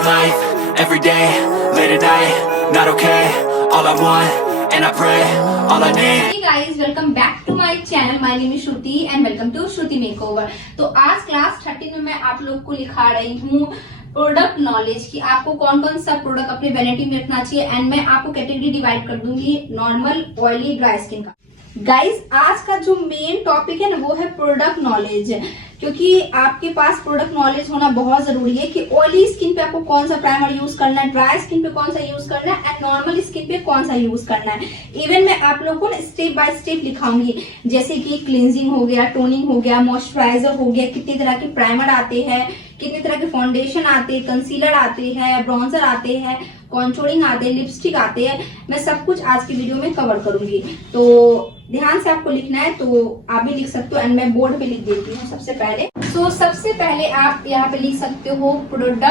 living life, every day, late at night, not okay. All I want, and I pray, all I need. Hey guys, welcome back to my channel. My name is Shruti and welcome to Shruti Makeover. तो आज class 13 में मैं आप लोग को लिखा रही हूँ प्रोडक्ट नॉलेज कि आपको कौन कौन सा प्रोडक्ट अपने वैनिटी में रखना चाहिए एंड मैं आपको कैटेगरी डिवाइड कर दूंगी नॉर्मल, ऑयली, ड्राई स्किन का। गाइज आज का जो मेन टॉपिक है ना वो है प्रोडक्ट नॉलेज, क्योंकि आपके पास प्रोडक्ट नॉलेज होना बहुत जरूरी है कि ऑयली स्किन पे आपको कौन सा प्राइमर यूज करना है, ड्राई स्किन पे कौन सा यूज करना है एंड नॉर्मल स्किन पे कौन सा यूज करना है। इवन मैं आप लोगों को स्टेप बाय स्टेप लिखाऊंगी, जैसे कि क्लींजिंग हो गया, टोनिंग हो गया, मॉइस्चराइजर हो गया, कितनी तरह के प्राइमर आते हैं, कितने तरह के फाउंडेशन आते हैं, कंसीलर आते हैं, ब्रॉन्जर आते हैं, कॉन्टूरिंग आते हैं, लिपस्टिक आते हैं। मैं सब कुछ आज की वीडियो में कवर करूंगी, तो ध्यान से आपको लिखना है। तो आप भी लिख सकते हो एंड मैं बोर्ड पे लिख देती हूँ सबसे पहले। सबसे पहले आप यहाँ पे लिख सकते हो प्रोडक्ट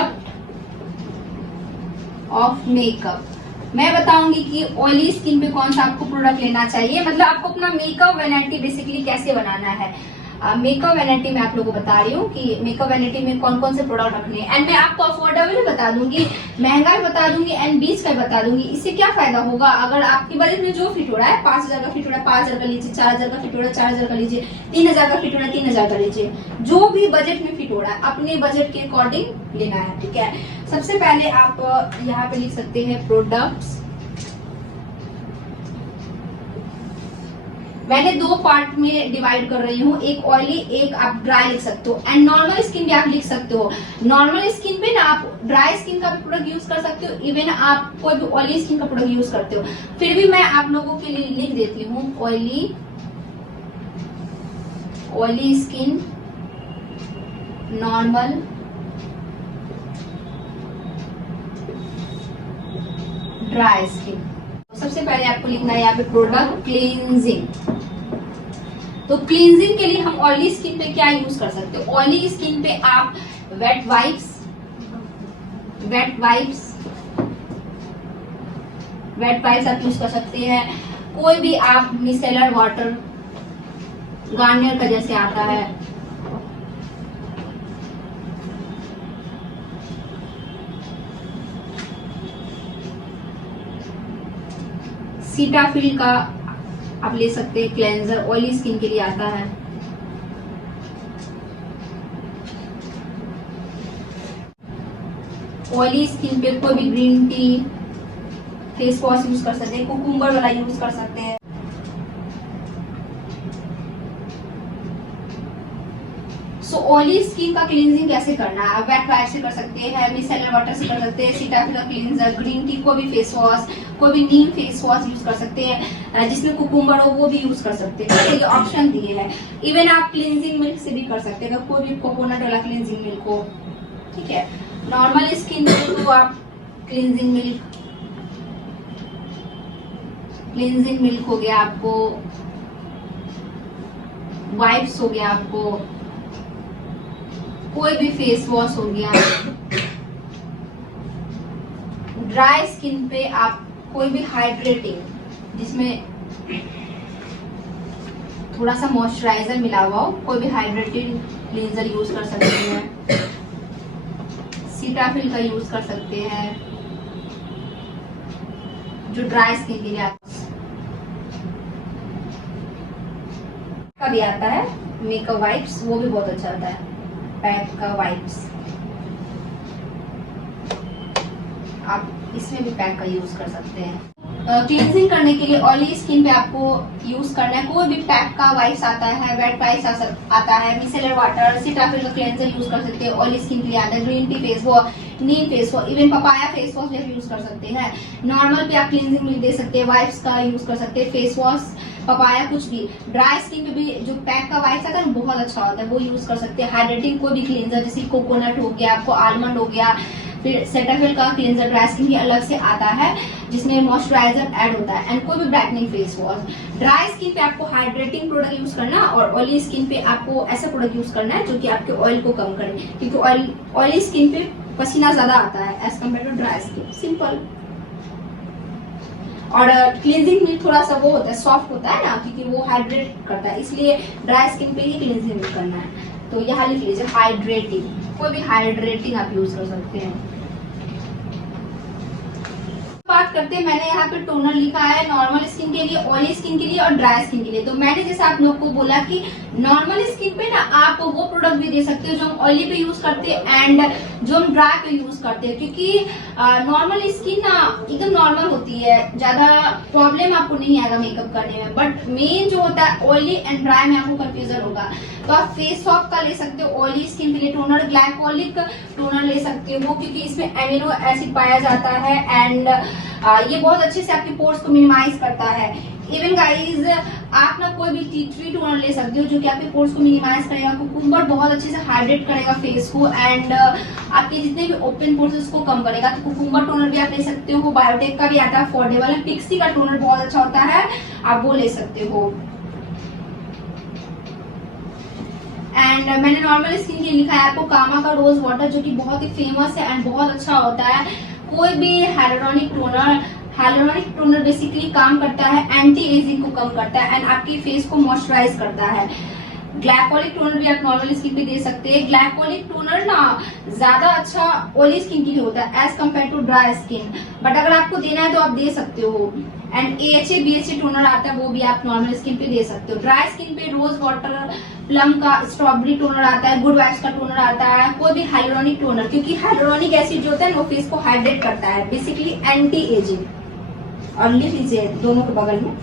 ऑफ मेकअप। मैं बताऊंगी कि ऑयली स्किन पे कौन सा आपको प्रोडक्ट लेना चाहिए, मतलब आपको अपना मेकअप वैनिटी बेसिकली कैसे बनाना है। मेकअप वैनिटी में आप लोगों को बता रही हूँ कि मेकअप वैनिटी में कौन कौन से प्रोडक्ट रखने हैं एंड मैं आपको अफोर्डेबल बता दूंगी, महंगा भी बता दूंगी एंड बीच का बता दूंगी। इससे क्या फायदा होगा, अगर आपके बजट में जो फिट हो रहा है, 5,000 का फिट हो रहा है 5,000 का लीजिए, 4,000 का फिट हो रहा है 4,000 का लीजिए, 3,000 का फिट हो रहा है 3,000 का लीजिए, जो भी बजट में फिट हो रहा है अपने बजट के अकॉर्डिंग लेना है, ठीक है। सबसे पहले आप यहाँ पे लिख सकते हैं प्रोडक्ट्स। मैंने दो पार्ट में डिवाइड कर रही हूँ, एक ऑयली एक आप ड्राई लिख सकते हो एंड नॉर्मल स्किन भी आप लिख सकते हो। नॉर्मल स्किन पे ना आप ड्राई स्किन का भी प्रोडक्ट यूज कर सकते हो, इवन आप कोई भी ऑयली स्किन का प्रोडक्ट यूज करते हो। फिर भी मैं आप लोगों के लिए लिख देती हूँ oily skin, normal, dry skin. सबसे पहले आपको लिखना है यहाँ पे प्रोडक्ट क्लींजिंग। तो क्लींजिंग के लिए हम ऑयली स्किन पे क्या यूज कर सकते हो। ऑयली स्किन पे आप वेट वाइप्स आप यूज कर सकते हैं। कोई भी आप मिसेलर वाटर, गार्नियर का जैसे आता है, सीटाफिल का आप ले सकते हैं, क्लेंजर ऑयली स्किन के लिए आता है। ऑयली स्किन पे कोई भी green tea face wash use कर सकते हैं, कुकुम्बर वाला यूज कर सकते हैं। ऑयली स्किन का क्लींजिंग कैसे करना है, वेट वाइप से कर सकते हैं, मिसेलर वाटर से कर सकते हैं, सीटाफिल का क्लींजर, ग्रीन टी, कोई भी फेस वॉश, कोई भी नीम फेस वॉश यूज कर सकते हैं, जिसमें कुकुम्बर हो वो भी यूज कर सकते हैं। तो ये ऑप्शन दिए हैं। इवन आप क्लींजिंग मिल्क से भी कर सकते हैं, कोई भी कोकोनट वाला क्लींजिंग मिल्क हो, ठीक है। नॉर्मल स्किन में तो आप क्लींजिंग मिल्क हो गया, आपको वाइप्स हो गया, आपको कोई भी फेस वॉश हो गया। ड्राई स्किन पे आप कोई भी हाइड्रेटिंग जिसमें थोड़ा सा मॉइस्चराइजर मिला हुआ हो, कोई भी हाइड्रेटिंग क्लींजर यूज कर सकते हैं, सीटाफिल का यूज कर सकते हैं जो ड्राई स्किन के लिए का भी आता है। मेकअप वाइप्स वो भी बहुत अच्छा आता है, पैक का वाइप्स आप इसमें भी पैक का यूज कर सकते हैं। क्लींजिंग करने के लिए ऑयली स्किन पे आपको यूज करना है, कोई भी पैक का वाइप्स आता है, वेट वाइप्स आता है, मिसेलर वाटर, सीटाफिल का क्लेंजर यूज कर सकते हैं। ऑयली स्किन के लिए आता है green tea face wash, neem face wash, even papaya face wash भी यूज कर सकते हैं। नॉर्मल पे आप क्लींजिंग मिल्क दे सकते हैं, वाइप्स का यूज कर सकते हैं, फेस वॉश, पपाया, कुछ भी। ड्राई स्किन पे भी जो पैक का वाइप्स आता है बहुत अच्छा होता है, वो यूज कर सकते हैं। हाइड्रेटिंग कोई भी क्लींजर जैसे कोकोनट हो गया, आपको आलमंड हो गया, फिर सेटाफिल का क्लींजर ड्राई स्किन की अलग से आता है जिसमें मॉइस्चराइजर ऐड होता है एंड कोई भी brightening face wash. Dry skin पे आपको हाइड्रेटिंग प्रोडक्ट यूज करना और ऑयली स्किन पे आपको ऐसा प्रोडक्ट यूज करना है जो कि आपके ऑयल को कम करे, क्योंकि ऑयली स्किन पे पसीना ज्यादा आता है as compare to dry skin, simple. और क्लींजिंग मिल्क थोड़ा सा वो होता है, सॉफ्ट होता है ना, क्योंकि वो हाइड्रेट करता है, इसलिए ड्राई स्किन पे ही क्लींजिंग मिल्क करना है। तो यहाँ लिख लीजिए हाइड्रेटिंग, कोई भी हाइड्रेटिंग आप यूज कर सकते हैं। बात करते हैं, मैंने यहाँ पे टोनर लिखा है नॉर्मल स्किन के लिए, ऑयली स्किन के लिए और ड्राई स्किन के लिए। तो मैंने जैसे आप लोग को बोला कि नॉर्मल स्किन पे ना आप वो प्रोडक्ट भी दे सकते हो जो हम ऑयली पे यूज करते हैं एंड जो हम ड्राई पे यूज करते हैं, क्योंकि नॉर्मल स्किन ना एकदम नॉर्मल होती है, ज्यादा प्रॉब्लम आपको नहीं आएगा मेकअप करने में। बट मेन जो होता है ऑयली एंड ड्राई में आपको कंफ्यूजन होगा। तो आप फेस वॉश का ले सकते हो ऑयली स्किन के लिए टोनर, ग्लाइकोलिक टोनर ले सकते हो क्योंकि इसमें एमिनो एसिड पाया जाता है एंड ये बहुत अच्छे से आपके पोर्स को मिनिमाइज करता है। इवन गाइज आप ना कोई भी टी ट्री टोनर ले सकते हो जो कि आपके पोर्स को मिनिमाइज करेगा, कुकुम्बर बहुत अच्छे से हाइड्रेट करेगा फेस को एंड आपके जितने भी ओपन पोर्स उसको कम करेगा। तो कुकुम्बर टोनर भी आप ले सकते हो, बायोटेक का भी आता है अफोर्डेबल है, पिक्सी का टोनर बहुत अच्छा होता है, आप वो ले सकते हो। एंड मैंने नॉर्मल स्किन के लिए लिखा है आपको कामा का रोज वाटर जो कि बहुत ही फेमस है एंड बहुत अच्छा होता है। कोई भी हाइलुरोनिक टोनर बेसिकली काम करता है एंटी एजिंग को कम करता है एंड आपकी फेस को मॉइस्चराइज करता है। ग्लाइकोलिक टोनर भी आप नॉर्मल स्किन पे दे सकते हैं। ग्लाइकोलिक टोनर ना ज्यादा अच्छा ऑयली स्किन के लिए होता है as compare to dry skin, but अगर आपको देना है तो आप दे सकते हो। एंड AHA BHA टोनर आता है वो भी आप नॉर्मल स्किन पे दे सकते हो। ड्राई स्किन पे रोज वाटर, प्लम का, स्ट्रॉबेरी टोनर आता है, गुड वाइब्स का टोनर आता है, कोई भी हाइलुरोनिक टोनर, क्योंकि हाइलुरोनिक एसिड जो होता है वो फेस को हाइड्रेट करता है, बेसिकली एंटी एजिंग। और लिख लीजिए दोनों के बगल में,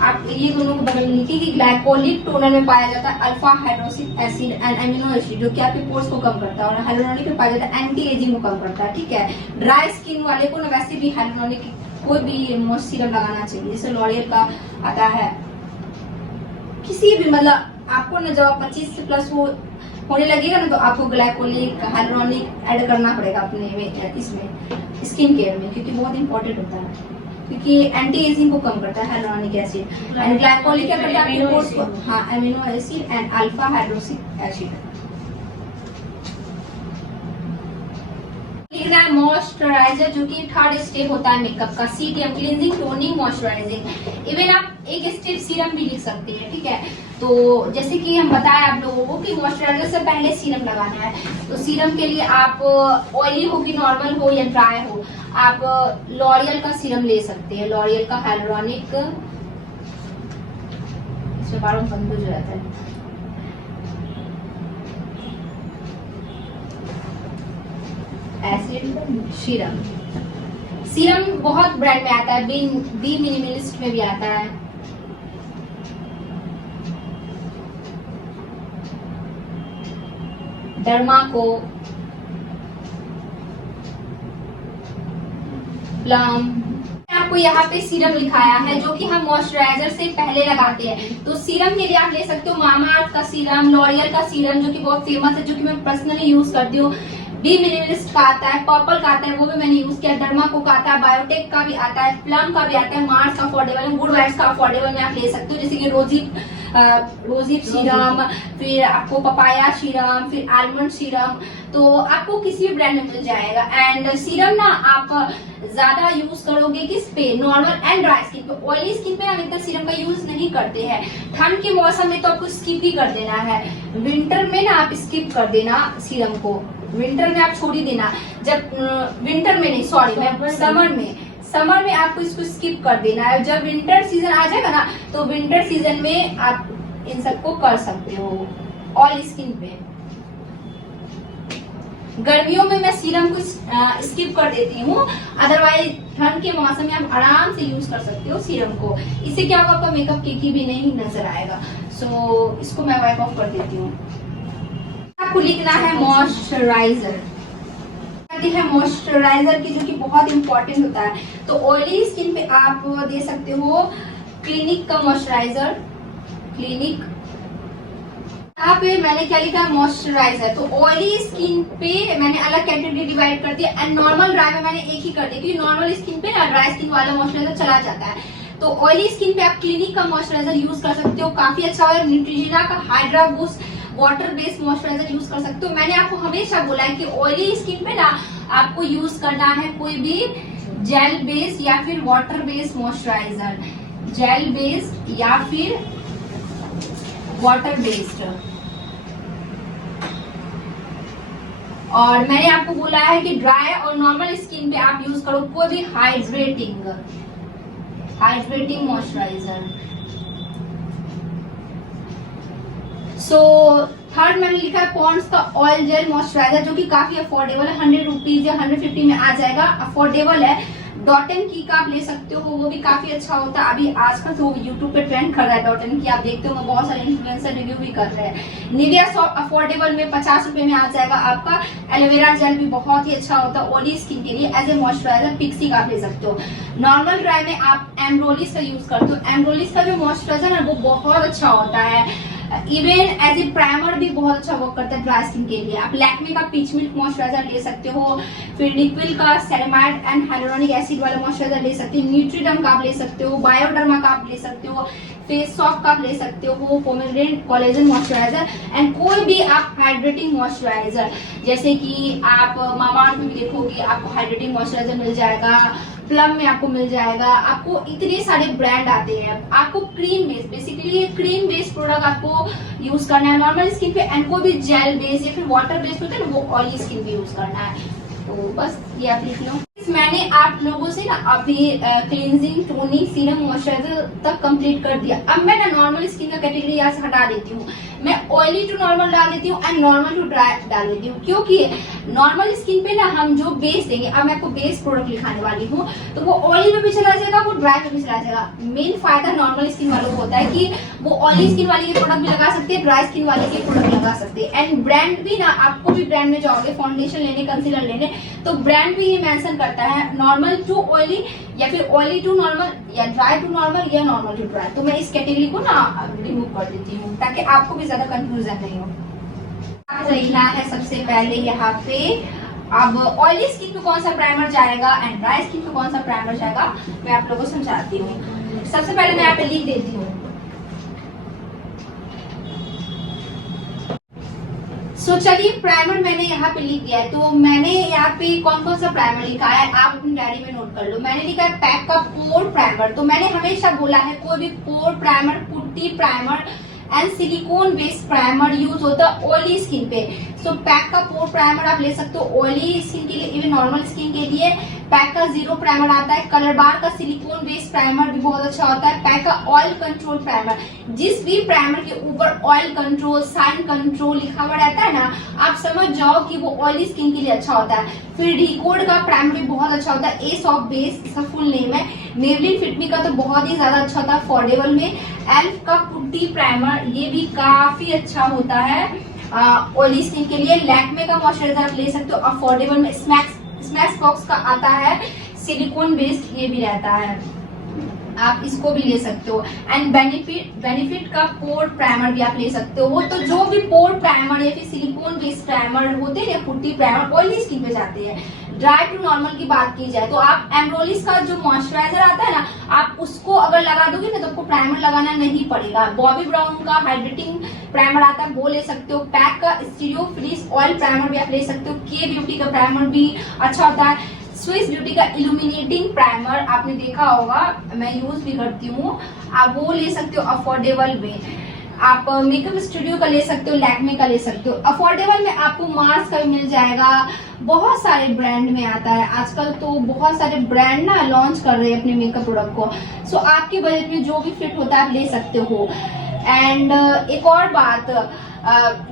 आप ये दोनों के बगल में लिखिए कि ग्लाइकोलिक टोनर में पाया जाता है alpha hydroxy acid and amino acid जो कि आपके पोर्स को कम करता है, और हाइलुरोनिक में पाया जाता है एंटी एजिंग को कम करता है। ठीक है, ड्राई स्किन वाले को ना वैसे भी हाइलुरोनिक कोई भी मॉइस्चर सीरम लगाना चाहिए, जैसे लॉरियल का आता है, किसी भी मतलब आपको ना जब 25 से प्लस वो होने लगेगा ना तो आपको ग्लाइकोलिक हाइलुरोनिक ऐड करना पड़ेगा अपने में, इसमें स्किन केयर में, क्योंकि बहुत इंपॉर्टेंट होता है, क्योंकि एंटी एजिंग को कम करता है हाइलुरोनिक एसिड एंड ग्लाइकोलिक क्या करता है आपके पोर्स को, हाँ, amino acid and alpha hydroxy acid. Moisturiser जो कि थर्ड स्टेप होता है मेकअप का, CTM cleansing toning moisturising. Even आप एक स्टेप सीरम भी लिख सकते हैं। ठीक है, तो जैसे कि हम बताएं आप लोगों को कि मॉइस्चराइजर से पहले सीरम लगाना है, तो सीरम के लिए आप ऑयली हो कि नॉर्मल हो या ड्राई हो, आप लॉरियल का सीरम ले सकते हैं। लॉरियल का हाइलुरोनिक, इसमें बार बंद हो जाता है, एसिड सीरम बहुत ब्रांड में आता है, बी मिनिमलिस्ट में भी आता है। डर्माको, प्लम, आपको यहाँ पे सीरम लिखाया है जो कि हम मॉइस्चराइजर से पहले लगाते हैं। तो सीरम के लिए आप ले सकते हो मामाअर्थ का सीरम, लॉरियल का सीरम जो कि बहुत फेमस है, जो कि मैं पर्सनली यूज करती हूँ। बी मिनिमलिस्ट का आता है, पर्पल का आता है, वो भी मैंने यूज किया, डर्माको का आता है, बायोटेक का भी आता है, प्लम का भी आता है, मार्स का अफोर्डेबल है, गुड वाइब्स का अफोर्डेबल में आप ले सकते हो, जैसे कि रोजिप सीरम, फिर आपको पपाया सीरम, फिर आलमंड सीरम, तो आपको किसी भी ब्रांड में मिल जाएगा। एंड सीरम ना आप ज्यादा यूज करोगे किस पे, नॉर्मल एंड ड्राई स्किन पे। ऑयली स्किन पे हम इतना सीरम का यूज नहीं करते हैं। ठंड के मौसम में तो आपको स्किप ही कर देना है, विंटर में ना आप स्किप कर देना सीरम को, विंटर में आप छोड़ ही देना। जब विंटर में नहीं, सॉरी, मैं समर में आपको इसको स्किप कर देना है। जब विंटर सीजन आ जाएगा ना तो विंटर सीजन में आप इन सबको कर सकते हो ऑयल स्किन पे। गर्मियों में मैं सीरम को स्किप कर देती हूँ, अदरवाइज ठंड के मौसम में आप आराम से यूज कर सकते हो सीरम को। इससे क्या होगा, आपका मेकअप केकी भी नहीं नजर आएगा। सो इसको मैं वाइप ऑफ कर देती हूँ। आपको लिखना है मॉइस्चराइजर है, मॉइस्चराइजर की जो कि बहुत इंपॉर्टेंट होता है। तो ऑयली स्किन पे आप दे सकते हो क्लिनिक का मॉइस्चराइजर, क्लिनिक। यहाँ पे मैंने क्या लिखा है, मॉइस्चराइजर। तो ऑयली स्किन पे मैंने अलग कैटेगरी डिवाइड कर दिया एंड नॉर्मल ड्राई में मैंने एक ही कर दिया, क्योंकि नॉर्मल स्किन पे ना ड्राई स्किन वाला मॉइस्चराइजर चला जाता है। तो ऑयली स्किन पे आप क्लिनिक का मॉइस्चराइजर यूज कर सकते हो, काफी अच्छा है। न्यूट्रिजिना का hydra boost water based moisturiser use कर सकते हो। मैंने आपको हमेशा बोला है कि ऑयली स्किन पे ना आपको यूज करना है कोई भी जेल बेस्ड या फिर water based moisturiser, gel based या फिर वाटर बेस्ड। और मैंने आपको बोला है कि ड्राई और नॉर्मल स्किन पे आप यूज करो कोई भी हाइड्रेटिंग मॉइस्चराइजर। सो थर्ड मैंने लिखा है पॉन्ड्स का ऑयल जेल मॉइस्चराइजर, जो कि काफी अफोर्डेबल है, 100 रुपीज या 150 में आ जाएगा, अफोर्डेबल है। डॉट एंड की का आप ले सकते हो, वो भी काफी अच्छा होता है। अभी आजकल तो यूट्यूब पे ट्रेंड कर रहा है डॉट एंड की, आप देखते हो बहुत सारे इन्फ्लुएंसर रिव्यू भी कर रहे हैं। निविया सॉफ्ट अफोर्डेबल में 50 रुपए में आ जाएगा आपका। एलोवेरा जेल भी बहुत ही अच्छा होता है ऑयली स्किन के लिए, एज ए मॉइस्चराइजर पिक्सी का आप ले सकते हो। नॉर्मल ड्राई में आप एम्ब्रोलिस का यूज करते हो, एम्ब्रोलिस का जो मॉइस्चराइजर है वो बहुत अच्छा होता है, इवन एज ए प्राइमर भी बहुत अच्छा वर्क करता है ड्राई स्किन के लिए। आप लैक्मे का पीच मिल्क मॉइस्चराइजर ले सकते हो, फिर निक्विल का सेरेमाइड एंड हाइलुरोनिक एसिड वाला मॉइस्चराइजर ले सकते हो, न्यूट्रीडर्म का आप ले सकते हो, बायोडर्मा का आप ले सकते हो, फेस सॉफ्ट का आप ले सकते हो, पोमेग्रेनेट कोलेजन मॉइस्चराइजर, एंड कोई भी आप हाइड्रेटिंग मॉइस्चराइजर, जैसे कि आप मामाअर्थ में भी देखोगे आपको हाइड्रेटिंग मॉइस्चराइजर मिल जाएगा, प्लम में आपको मिल जाएगा, आपको इतने सारे ब्रांड आते हैं। आपको cream based, basically cream based product आपको यूज करना है नॉर्मल स्किन पे, एंड कोई भी जेल बेस्ड या फिर वाटर बेस्ड होता है ना वो ऑयली स्किन पे यूज करना है। तो बस ये आप लिख लो। मैंने आप लोगों से ना अभी क्लींजिंग, टोनिंग, सीरम, मॉइस्चराइजर तक कंप्लीट कर दिया। अब मैं ना नॉर्मल स्किन का कैटेगरी यहाँ से हटा देती हूँ, मैं ऑयली टू नॉर्मल डाल देती हूँ एंड नॉर्मल टू ड्राई डाल देती हूँ, क्योंकि नॉर्मल स्किन पे ना हम जो बेस देंगे, अब मैं आपको बेस प्रोडक्ट लिखाने वाली हूँ, तो वो ऑयली में भी चला जाएगा, वो ड्राई में भी चला जाएगा। मेन फायदा नॉर्मल स्किन वालों को होता है कि वो ऑयली स्किन वाले के प्रोडक्ट भी लगा सकते हैं, ड्राई स्किन वाले के प्रोडक्ट लगा सकते हैं। एंड ब्रांड भी ना, आपको भी ब्रांड में जाओगे फाउंडेशन लेने, कंसीलर लेने, तो ब्रांड भी ये मेंशन करता है नॉर्मल टू ऑयली या फिर ऑयली टू नॉर्मल या ड्राई टू नॉर्मल या नॉर्मल टू ड्राई। तो मैं इस कैटेगरी को ना रिमूव कर देती हूँ ताकि आपको भी ज्यादा कंफ्यूजन नहीं हो। रहना है सबसे पहले यहाँ पे, अब ऑयली स्किन पे कौन सा प्राइमर जाएगा एंड ड्राई स्किन पे कौन सा प्राइमर जाएगा मैं आप लोगों को समझाती हूँ। सबसे पहले मैं यहाँ पे लिख देती हूँ। सो चलिए प्राइमर मैंने यहाँ पे लिख दिया है, तो मैंने यहाँ पे कौन कौन सा प्राइमर लिखा है आप अपनी डायरी में नोट कर लो। मैंने लिखा है पैक का पोर प्राइमर, तो मैंने हमेशा बोला है कोई भी pore primer, putty primer and silicone based primer use होता है ऑयली स्किन पे। सो पैक का पोर प्राइमर आप ले सकते हो ऑयली स्किन के लिए, इवन नॉर्मल स्किन के लिए। पैक का जीरो प्राइमर आता है, कलर बार का सिलिकॉन बेस्ड प्राइमर भी बहुत अच्छा होता है। पैक का ऑयल कंट्रोल प्राइमर, जिस भी प्राइमर के ऊपर ऑयल कंट्रोल, साइन कंट्रोल लिखा हुआ रहता है ना, आप समझ जाओ कि वो ऑयली स्किन के लिए अच्छा होता है। फिर रिकॉर्ड का प्राइमर भी बहुत अच्छा होता है, ए सॉफ्ट बेस इसका फुल नेम है। मेवलिन फिटमी का तो बहुत ही ज्यादा अच्छा होता है अफोर्डेबल में। एल्फ का पुट्टी प्राइमर ये भी काफी अच्छा होता है ऑयली स्किन के लिए। लैक्मे का मॉइस्चराइजर आप ले सकते हो अफोर्डेबल में। स्मैश बॉक्स का आता है सिलिकॉन बेस्ड, ये भी रहता है, आप इसको भी ले सकते हो। एंड बेनिफिट का पोर प्राइमर भी आप ले सकते हो। तो जो भी पोर प्राइमर या फिर सिलिकॉन बेस्ड प्राइमर होते हैं या पुट्टी प्राइमर ऑयली स्किन पे जाते हैं। ड्राई टू नॉर्मल की बात की जाए तो आप एम्ब्रोलिस का जो मॉइस्चराइजर आता है ना, आप उसको अगर लगा दोगे ना तो आपको प्राइमर लगाना नहीं पड़ेगा। बॉबी ब्राउन का हाइड्रेटिंग प्राइमर आता है, वो ले सकते हो। पैक का स्टीरियो फ्रीज ऑयल प्राइमर भी आप ले सकते हो। के ब्यूटी का प्राइमर भी अच्छा होता है। स्विस ब्यूटी का इल्यूमिनेटिंग प्राइमर आपने देखा होगा, मैं यूज भी करती हूँ, आप वो ले सकते हो अफोर्डेबल में। आप मेकअप स्टूडियो का ले सकते हो, लैक्मे का ले सकते हो। अफोर्डेबल में आपको मार्स का भी मिल जाएगा, बहुत सारे ब्रांड में आता है आजकल, तो बहुत सारे ब्रांड ना लॉन्च कर रहे हैं अपने मेकअप प्रोडक्ट को। सो आपके बजट में जो भी फिट होता है आप ले सकते हो। एंड एक और बात,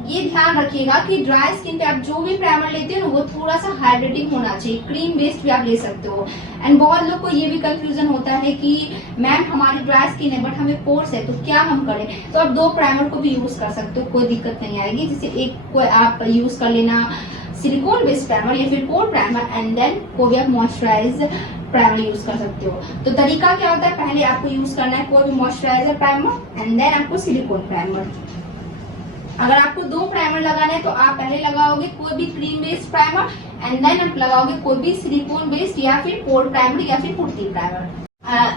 ये ध्यान रखिएगा कि ड्राई स्किन पे आप जो भी प्राइमर लेते हो ना वो थोड़ा सा हाइड्रेटिंग होना चाहिए। क्रीम बेस्ड भी आप ले सकते हो। एंड बहुत लोग को ये भी कंफ्यूजन होता है कि मैम हमारी ड्राई स्किन है बट हमें पोर्स है, तो क्या हम करें? तो आप दो प्राइमर को भी यूज कर सकते हो, कोई दिक्कत नहीं आएगी। जैसे एक को आप यूज कर लेना सिलिकॉन बेस्ड प्राइमर या फिर पोर प्राइमर, एंड देन कोई भी आप मॉइस्चराइज प्राइमर यूज कर सकते हो। तो तरीका क्या होता है, पहले आपको यूज करना है कोई भी मॉइस्चराइजर प्राइमर एंड देन आपको सिलिकॉन प्राइमर। अगर आपको दो प्राइमर लगाना है तो आप पहले लगाओगे कोई भी cream based primer and then आप लगाओगे कोई भी सिलिकॉन बेस्ड या फिर पोर प्राइमर या फिर पुट्टी प्राइमर।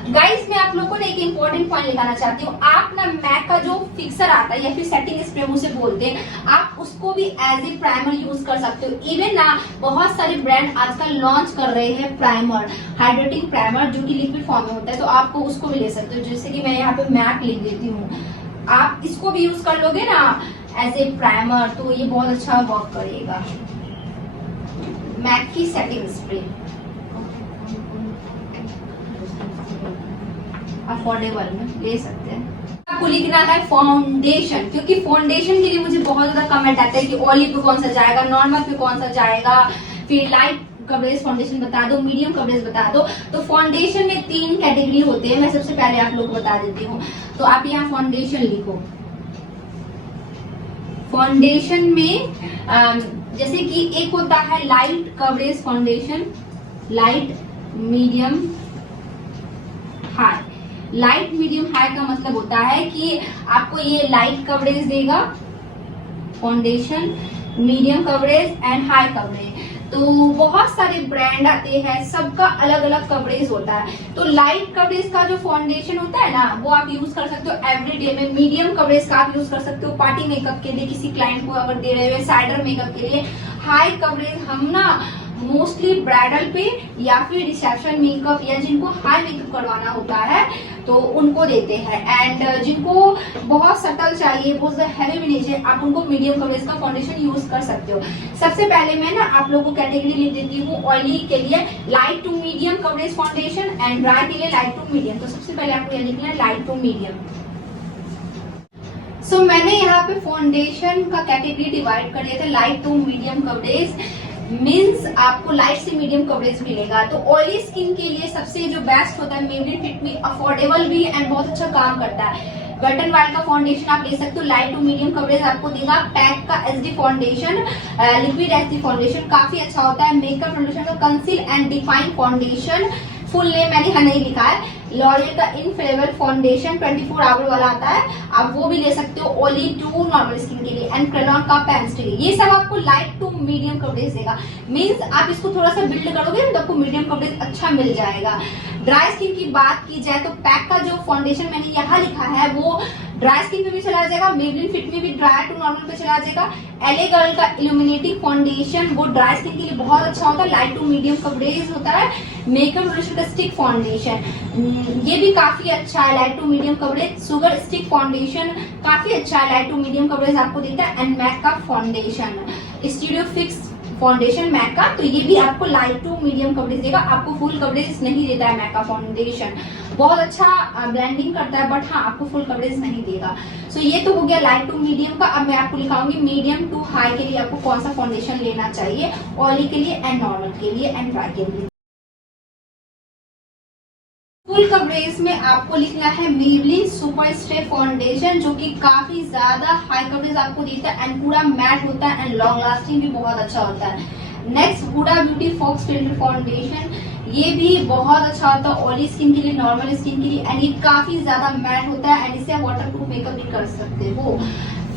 गाइस मैं आप लोगों को एक इम्पोर्टेंट पॉइंट दिखाना चाहती हूँ। आप ना मैक का जो फिक्सर आता है या फिर सेटिंग स्प्रे उसे बोलते हैं, आप उसको भी एज ए प्राइमर यूज कर सकते हो। इवन ना बहुत सारे ब्रांड आजकल लॉन्च कर रहे हैं प्राइमर, हाइड्रेटिंग प्राइमर जो कि लिक्विड फॉर्म में होता है, तो आपको उसको भी ले सकते हो। जैसे कि मैं यहाँ पे मैक लिख देती हूँ, आप इसको भी यूज कर लोगे ना एज ए प्राइमर, तो ये बहुत अच्छा वर्क करेगा। मैक की सेटिंग स्प्रे, अफोर्डेबल में ले सकते हैं। आपको लिखना है फाउंडेशन, क्योंकि फाउंडेशन के लिए मुझे बहुत ज्यादा कमेंट आता है कि ऑयली पे कौन सा जाएगा, नॉर्मल पे कौन सा जाएगा, फिर लाइट कवरेज फाउंडेशन बता दो, मीडियम कवरेज बता दो। तो फाउंडेशन में 3 कैटेगरी होते हैं, मैं सबसे पहले आप लोग को बता देती हूँ। तो आप यहाँ फाउंडेशन लिखो। फाउंडेशन में जैसे कि एक होता है light coverage foundation, light medium high. Light medium high का मतलब होता है कि आपको ये लाइट कवरेज देगा foundation, medium coverage and high coverage. तो बहुत सारे ब्रांड आते हैं, सबका अलग अलग कवरेज होता है। तो लाइट कवरेज का जो फाउंडेशन होता है ना, वो आप यूज कर सकते हो एवरीडे में। मीडियम कवरेज का आप यूज कर सकते हो पार्टी मेकअप के लिए, किसी क्लाइंट को अगर दे रहे हो, साइडर मेकअप के लिए। हाई कवरेज हम ना मोस्टली ब्राइडल पे या फिर रिसेप्शन मेकअप या जिनको हाई मेकअप करवाना होता है तो उनको देते हैं। एंड जिनको बहुत सटल चाहिए, बहुत हैवी भी नहीं चाहिए, आप उनको मीडियम कवरेज का फाउंडेशन यूज कर सकते हो। सबसे पहले मैं ना आप लोगों को कैटेगरी लिख देती हूँ। ऑयली के लिए light to medium coverage foundation and dry के लिए लाइट टू मीडियम। तो सबसे पहले आपको ये लिखना है लाइट टू मीडियम। सो मैंने यहाँ पे फाउंडेशन का कैटेगरी डिवाइड कर दिया था, light to medium coverage means आपको लाइट से मीडियम कवरेज मिलेगा। तो ऑयली स्किन के लिए सबसे जो बेस्ट होता है मेबलिन फिट मी, अफोर्डेबल भी एंड बहुत अच्छा काम करता है। वेट एंड वाइल्ड का फाउंडेशन आप ले सकते हो, लाइट टू मीडियम कवरेज आपको देगा। पैक का SD foundation, liquid SD foundation काफी अच्छा होता है। मेकअप फाउंडेशन का conceal and define foundation, full name मैंने यहाँ नहीं लिखा है। लॉरियल का इनफेलेबल फाउंडेशन 24 आवर वाला आता है, आप वो भी ले सकते हो ऑयली टू नॉर्मल स्किन के लिए। एंड क्रेलॉन का पेंसिल, ये सब आपको लाइट टू मीडियम कवरेज देगा। मींस आप इसको थोड़ा सा बिल्ड करोगे तो आपको मीडियम कवरेज अच्छा मिल जाएगा। ड्राई स्किन की बात की जाए तो पैक का जो फाउंडेशन मैंने यहाँ लिखा है वो ड्राई स्किन पे भी चला जाएगा, मेबलिन फिट में भी ड्राई टू नॉर्मल पे चला जाएगा। एले गर्ल का इल्यूमिनेटिंग फाउंडेशन वो ड्राई स्किन के लिए बहुत अच्छा होता है, लाइट टू मीडियम कवरेज होता है। मेकअप फाउंडेशन का स्टिक फाउंडेशन ये भी काफी अच्छा है, light to medium coverage. Sugar stick foundation काफी अच्छा है, लाइट टू मीडियम कवरेज आपको देता है। एंड मैक का foundation studio fix foundation MAC का, तो ये भी आपको लाइट टू मीडियम कवरेज देगा, आपको फुल कवरेज नहीं देता है। मैक का फाउंडेशन बहुत अच्छा ब्लेंडिंग करता है, बट हाँ आपको फुल कवरेज नहीं देगा। सो ये तो हो गया लाइट टू मीडियम का। अब मैं आपको लिखाऊंगी मीडियम टू हाई के लिए आपको कौन सा फाउंडेशन लेना चाहिए, ऑयली के लिए एंड नॉर्मल के लिए एंड ड्राई के लिए। फुल कवरेज में आपको लिखना है मेबलिन सुपर स्टे फाउंडेशन, जो कि काफी ज्यादा हाई कवरेज आपको देता है एंड पूरा मैट होता है एंड लॉन्ग लास्टिंग भी बहुत अच्छा होता है। Next Huda Beauty Faux Filter foundation, ये भी बहुत अच्छा होता है ऑयली स्किन के लिए, नॉर्मल स्किन के लिए एंड ये काफी ज्यादा मैट होता है एंड इससे आप वाटर प्रूफ मेकअप भी कर सकते हो।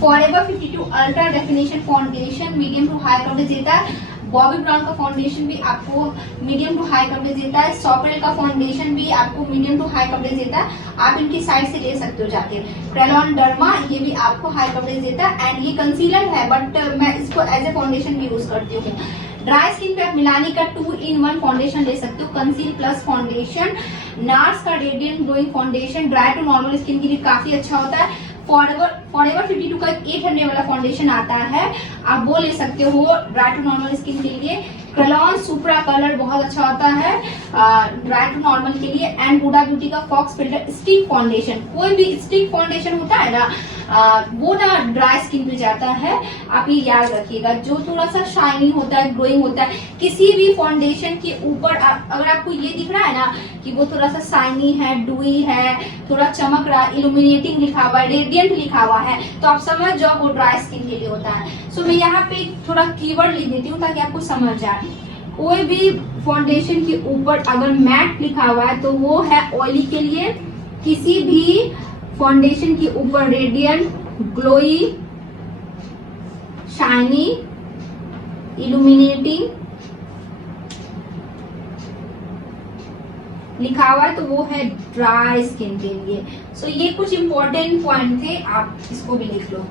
Forever 52 ultra definition foundation medium to high coverage देता है। बॉबी ब्राउन का फाउंडेशन भी आपको मीडियम टू हाई कवरेज देता है। सॉपरेल का फाउंडेशन भी आपको मीडियम टू हाई कवरेज देता है, आप इनकी साइड से ले सकते हो जाके। क्रेलॉन डर्मा ये भी आपको हाई कवरेज देता है एंड ये कंसीलर है, बट मैं इसको एज ए फाउंडेशन भी यूज करती हूँ। ड्राई स्किन पे आप मिलानी का 2-in-1 फाउंडेशन ले सकते हो, कंसील प्लस फाउंडेशन। नार्स का radiant glowing foundation dry to normal skin के लिए काफी अच्छा होता है। फॉरएवर 52 का 800 वाला फाउंडेशन आता है, आप वो ले सकते हो ड्राई टू नॉर्मल स्किन के लिए। क्रेलॉन सुपरा कलर बहुत अच्छा होता है ड्राई टू नॉर्मल के लिए। एंड हुडा ब्यूटी का फॉक्स फिल्टर स्टिक फाउंडेशन, कोई भी स्टिक फाउंडेशन होता है ना वो ना ड्राई स्किन पे जाता है, आप ये याद रखिएगा। जो थोड़ा सा शाइनी होता है, ग्लोइंग होता है, किसी भी फाउंडेशन के ऊपर अगर आपको ये दिख रहा है ना कि वो थोड़ा सा शाइनी है, डुई है, थोड़ा चमक रहा है, इल्यूमिनेटिंग लिखा हुआ है, रेडियंट लिखा हुआ है, तो आप समझ जाओ वो ड्राई स्किन के लिए होता है। सो मैं यहाँ पे थोड़ा कीवर्ड लिख देती हूँ ताकि आपको समझ जाए। कोई भी फाउंडेशन के ऊपर अगर मैट लिखा हुआ है तो वो है ऑयली के लिए। किसी भी फाउंडेशन के ऊपर रेडियंट, ग्लोई, शाइनी, इल्यूमिनेटिंग लिखा हुआ है तो वो है ड्राई स्किन के लिए। सो ये कुछ इंपॉर्टेंट पॉइंट थे, आप इसको भी लिख लो।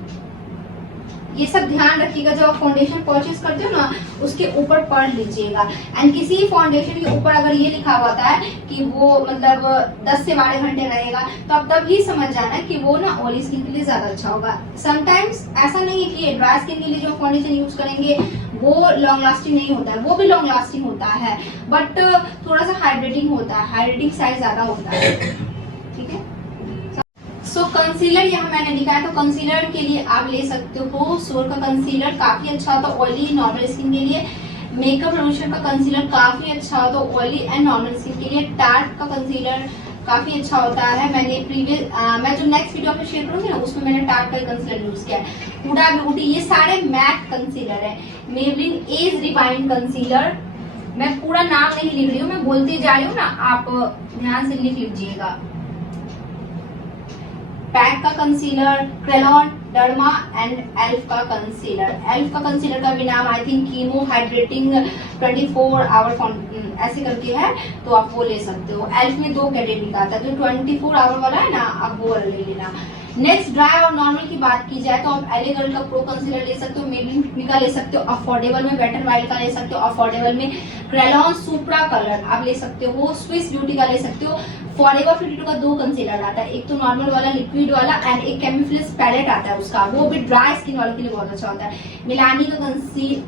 ये सब ध्यान रखिएगा, जब आप फाउंडेशन परचेज करते हो ना उसके ऊपर पढ़ लीजिएगा। एंड किसी फाउंडेशन के ऊपर अगर ये लिखा होता है कि वो मतलब 10 से 12 घंटे रहेगा तो आप तब ही समझ जाना कि वो ना ऑयली स्किन के लिए ज्यादा अच्छा होगा। समटाइम्स ऐसा नहीं है कि ड्राई स्किन के लिए जो फाउंडेशन यूज करेंगे वो लॉन्ग लास्टिंग नहीं होता है, वो भी लॉन्ग लास्टिंग होता है बट थोड़ा सा हाइड्रेटिंग होता है, हाइड्रेटिंग साइज ज्यादा होता है, ठीक है। सो कंसीलर यहाँ मैंने लिखा है, तो कंसीलर के लिए आप ले सकते हो सोर का कंसीलर, काफी अच्छा होता है ऑयली नॉर्मल स्किन के लिए। मेकअप रेवोल्यूशन का कंसीलर काफी अच्छा होता है ऑयली एंड नॉर्मल स्किन के लिए। टार्ट का कंसीलर काफी अच्छा होता है। मैंने मैं जो नेक्स्ट वीडियो में शेयर करूंगी ना उसमें मैंने टार्ट का कंसीलर यूज किया है। हुडा ब्यूटी, ये सारे मैट कंसीलर है। मेबलिन एज रिफाइंड कंसीलर, मैं पूरा नाम नहीं लिख रही हूँ, मैं बोलती जा रही हूँ ना, आप ध्यान से लिख लीजिएगा। पैक का concealer, Kryolan, Derma and Elf का कंसीलर। एल्फ का कंसीलर का भी नाम आई थिंक कीमो हाइड्रेटिंग 24 आवर ऐसे करके है, तो आप वो ले सकते हो। एल्फ में 2 कैटेगरी का आता है, जो 24 आवर वाला है ना, आप वो ले लेना। नेक्स्ट ड्राई और नॉर्मल की बात की जाए तो आप एलेगर्ल का प्रो कंसीलर ले सकते हो, मेबलिन फिट मी का ले सकते हो अफोर्डेबल में, वेट एंड वाइल्ड का ले सकते हो अफोर्डेबल में, क्रेलॉन सुप्रा कलर आप ले सकते हो, स्विस ब्यूटी का ले सकते हो। फॉरएवर 52 का 2 कंसीलर आता है, एक तो नॉर्मल वाला लिक्विड वाला एंड एक केमिफ्लिस पैलेट आता है उसका, वो भी ड्राई स्किन वालों के लिए बहुत अच्छा होता है। मिलानी का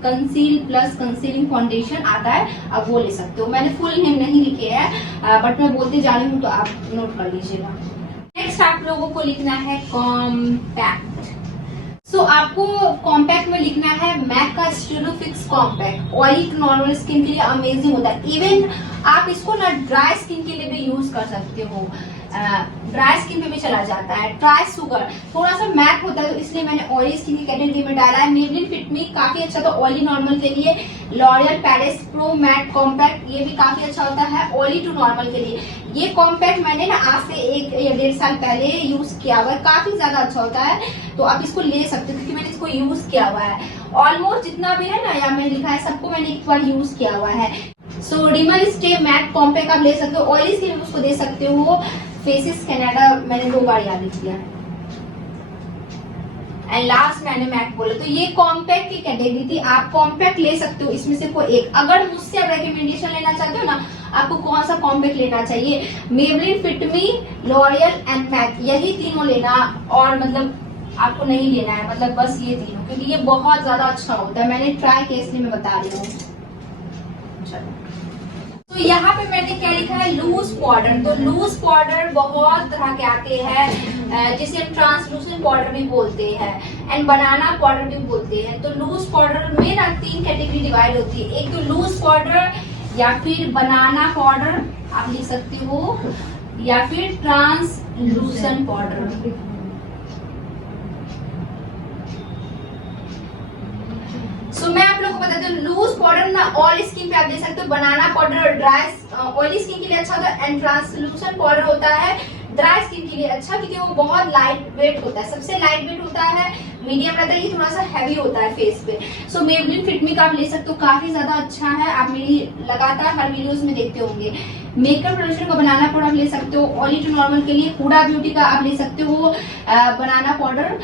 कंसील प्लस कंसीलिंग फाउंडेशन आता है, आप वो ले सकते हो। मैंने फुल नेम नहीं लिखे है बट मैं बोलते जा रही हूँ, तो आप नोट कर लीजिएगा। नेक्स्ट आप लोगों को लिखना है कॉम्पैक्ट। सो आपको कॉम्पैक्ट में लिखना है मैक का स्टेरोफिक्स कॉम्पैक्ट। ऑयली नॉर्मल स्किन के लिए अमेजिंग होता है, इवन आप इसको ना ड्राई स्किन के लिए भी यूज कर सकते हो, ड्राई स्किन पे भी चला जाता है। ट्राई सुगर थोड़ा सा मैट होता है, तो इसलिए मैंने ऑयली स्किन की कैटेगरी में डाला है। मेबलिन फिट मी काफी अच्छा था ऑयली नॉर्मल के लिए। L'Oreal Paris pro matte compact, ये भी काफी अच्छा होता है ऑयली टू नॉर्मल के लिए। ये कॉम्पैक्ट मैंने ना आज से 1 या 1.5 साल पहले यूज किया हुआ है, काफी ज्यादा अच्छा होता है, तो आप इसको ले सकते हो क्योंकि मैंने इसको यूज किया हुआ है। ऑलमोस्ट जितना भी है ना यहाँ मैंने लिखा है सबको मैंने एक बार यूज किया हुआ है। सो रिमल स्टे मैट कॉम्पैक्ट आप ले सकते हो, ऑयली स्किन में उसको दे सकते हो। फेसिस कनाडा मैंने 2 बार याद किया है एंड लास्ट मैंने मैक बोला, तो ये कॉम्पैक्ट की कैटेगरी थी। आप कॉम्पैक्ट ले सकते हो इसमें से कोई एक। अगर मुझसे आप रेकमेंडेशन लेना चाहते हो ना, आपको कौन सा कॉम्पैक्ट लेना चाहिए, Maybelline fit me, L'Oreal and MAC, यही तीनों लेना, और मतलब आपको नहीं लेना है, मतलब बस ये तीनों, क्योंकि ये बहुत ज्यादा अच्छा होता है। मैंने ट्राई किया इसलिए मैं बता रही हूँ। तो यहाँ पे मैंने क्या लिखा है, लूज पाउडर। तो लूज पाउडर बहुत तरह के आते हैं, जिसे हम ट्रांसलूसेंट पाउडर भी बोलते हैं एंड बनाना पाउडर भी बोलते हैं। तो लूज पाउडर में ना 3 कैटेगरी डिवाइड होती है, एक तो लूज पाउडर या फिर बनाना पाउडर आप लिख सकते हो, या फिर ट्रांसलूसेंट पाउडर। सो मैं आप लोगों को बताती हूँ, लूज पाउडर ना ऑयल स्किन पे आप दे सकते हो, banana powder dry oily skin के लिए अच्छा होता है एंड ट्रांसलूसेंट पाउडर होता है ड्राई स्किन के लिए अच्छा, क्योंकि वो बहुत लाइट वेट होता है, सबसे लाइट वेट होता है, मीडियम रहता है, ये थोड़ा सा हैवी होता है फेस पे। सो मेबलिन फिट मी का आप ले सकते हो, काफी ज्यादा अच्छा है, आप मेरी लगातार हर वीडियोस में देखते होंगे। मेकअप रेवोल्यूशन का बनाना पाउडर आप ले सकते हो, ऑयली टू नॉर्मल के लिए। हुडा ब्यूटी का आप ले सकते हो बनाना पाउडर।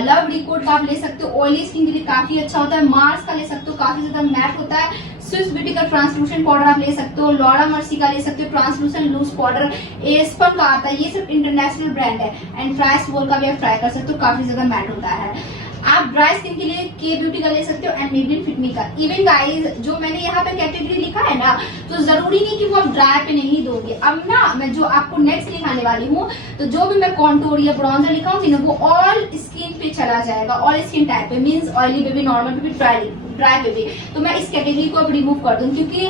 लव रिकॉर्ड का आप ले सकते हो, ऑयली स्किन के लिए काफी अच्छा होता है। मार्स का ले सकते हो, काफी ज्यादा मैट होता है। स्विस ब्यूटी का ट्रांसलूसेंट पाउडर आप ले सकते हो। लॉरा मर्सी का ले सकते हो ट्रांसलूसेंट लूज पाउडर। एस्पन का आता है, ये सिर्फ इंटरनेशनल ब्रांड है एंड ट्राइस वोल का भी आप ट्राई कर सकते हो, काफी ज्यादा मैट होता है। आप ड्राई स्किन के लिए के ब्यूटी का ले सकते हो एंड मेबलिन फिट मी का। इवन गाइस जो मैंने यहाँ पे कैटेगरी लिखा है ना, तो जरूरी नहीं कि वो आप ड्राई पे नहीं दोगे। अब ना मैं जो आपको नेक्स्ट लिखाने वाली हूँ, तो जो भी मैं कॉन्टूर या ब्रॉन्जर लिखाऊंगी ना, वो ऑल स्किन पे चला जाएगा, ऑल स्किन टाइप पे, मीन्स ऑयली पे भी, नॉर्मल पे भी, ड्राई पे भी। तो मैं इस कैटेगरी को अब रिमूव कर दूं, क्योंकि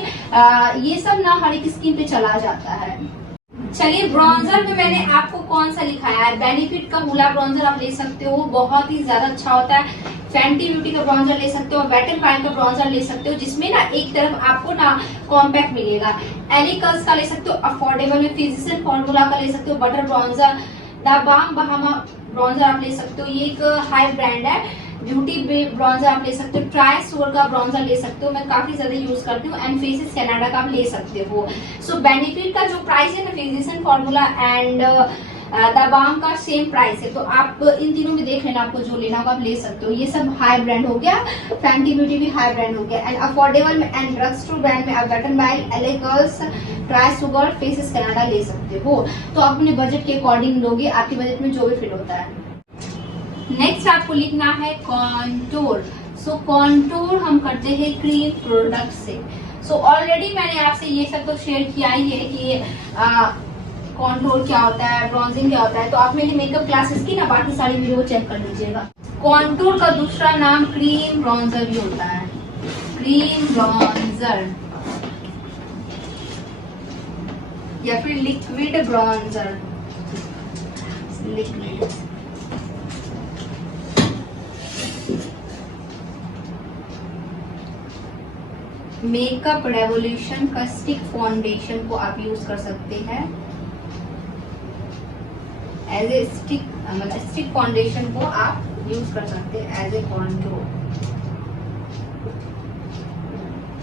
ये सब ना हर एक स्किन पे चला जाता है। चलिए ब्रॉन्जर में मैंने आपको कौन सा लिखाया है, बेनिफिट का हुला ब्रॉन्जर आप ले सकते हो, बहुत ही ज्यादा अच्छा होता है। फैंटी ब्यूटी का ब्रॉन्जर ले सकते हो, वेट एंड वाइल्ड का ब्रॉन्जर ले सकते हो, जिसमें ना एक तरफ आपको ना कॉम्पैक्ट मिलेगा। एलिकल्स का ले सकते हो अफोर्डेबल में, फिजिशियन फॉर्मूला का ले सकते हो butter bronzer. The Balm Bahama bronzer आप ले सकते हो, ये एक हाई ब्रांड है। ब्यूटी ब्रॉन्जर आप ले सकते हो। ट्राई सोर का ब्रॉन्जर ले सकते हो, मैं काफी ज्यादा यूज करती हूँ। एंड फेसिस कनाडा का आप ले सकते हो। सो बेनिफिट का जो प्राइस है ना, physician formula and the Balm का सेम प्राइस है, तो आप इन तीनों में देख लेना, आपको जो लेना होगा आप ले सकते हो। ये सब हाई ब्रांड हो गया, फैंटी ब्यूटी भी हाई ब्रांड हो गया। एंड अफोर्डेबल में एंड ड्रग स्टोर ब्रांड में आप wet and wild, LA girls, try Sugar, Faces Canada ले सकते हो। तो आप अपने बजट के अकॉर्डिंग लोगे, आपके बजट में जो भी फिट होता है। नेक्स्ट आपको लिखना है कॉन्टूर। सो कॉन्टूर हम करते हैं क्रीम प्रोडक्ट से। सो ऑलरेडी मैंने आपसे ये सब तो शेयर किया ही है कि कॉन्टूर क्या होता है, ब्रॉन्जिंग क्या होता है। तो आप मेरी मेकअप क्लासेस की ना बाकी सारी वीडियो चेक कर लीजिएगा। कॉन्टूर का दूसरा नाम क्रीम ब्रॉन्जर भी होता है, क्रीम ब्रॉन्जर या फिर liquid bronzer. Liquid makeup revolution का स्टिक फाउंडेशन को आप यूज कर सकते हैं एज ए स्टिक, मतलब स्टिक फाउंडेशन को आप यूज कर सकते हैं एज ए कॉन्टूर।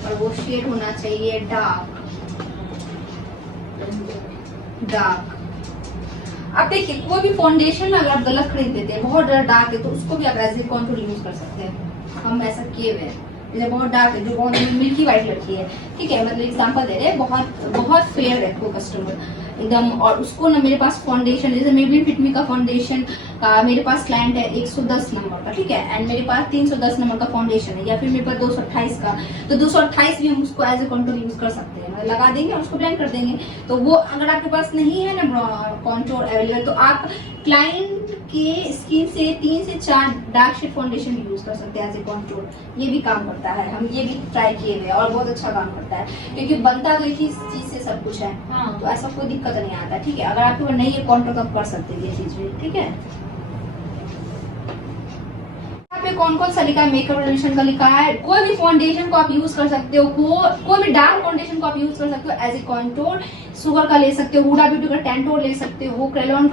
और वो शेड होना चाहिए डार्क। अब देखिए कोई भी फाउंडेशन अगर आप गलत खरीद देते हैं, बहुत डार्क है, तो उसको भी आप एज ए कॉन्टूर यूज कर सकते हैं। हम ऐसा किए हुए हैं, जैसे बहुत डार्क है, जो बहुत मिल्की वाइट लड़की है, ठीक है, मतलब एग्जांपल दे रहे हैं, बहुत फेयर है वो कस्टमर एकदम, और उसको ना मेरे पास फाउंडेशन, जैसे मेबलिन फिटमी का फाउंडेशन का मेरे पास क्लाइंट है 110 नंबर का, ठीक है, एंड मेरे पास 310 नंबर का फाउंडेशन है, या फिर मेरे पास 228 का, तो 228 भी हम उसको एज ए कॉन्टूर यूज कर सकते हैं, लगा देंगे और उसको ब्लेंड कर देंगे। तो वो अगर आपके पास नहीं है ना कॉन्टूर अवेलेबल, तो आप क्लाइंट के स्किन से 3 से 4 डार्क शेड फाउंडेशन यूज कर सकते हैं एज ए कॉन्टूर। ये भी काम करता है, हम ये भी ट्राई किए हुए और बहुत अच्छा काम करता है, क्योंकि बनता तो एक ही चीज से सब कुछ है। हाँ, तो ऐसा कोई दिक्कत नहीं आता, ठीक है। अगर आपके पास नहीं है कॉन्टूर तो आप कर सकते हैं ये चीज भी, ठीक है। पे कौन कौन सा लिखा है, मेकअप रेवोल्यूशन का लिखा है। कोई भी फाउंडेशन को आप यूज कर सकते हो, कोई भी डार्क फाउंडेशन को आप यूज कर सकते हो एज ए कॉन्टूर। सुगर का ले सकते हो, हुडा ब्यूटी का टेंटोर ले सकते हो, क्रेलॉन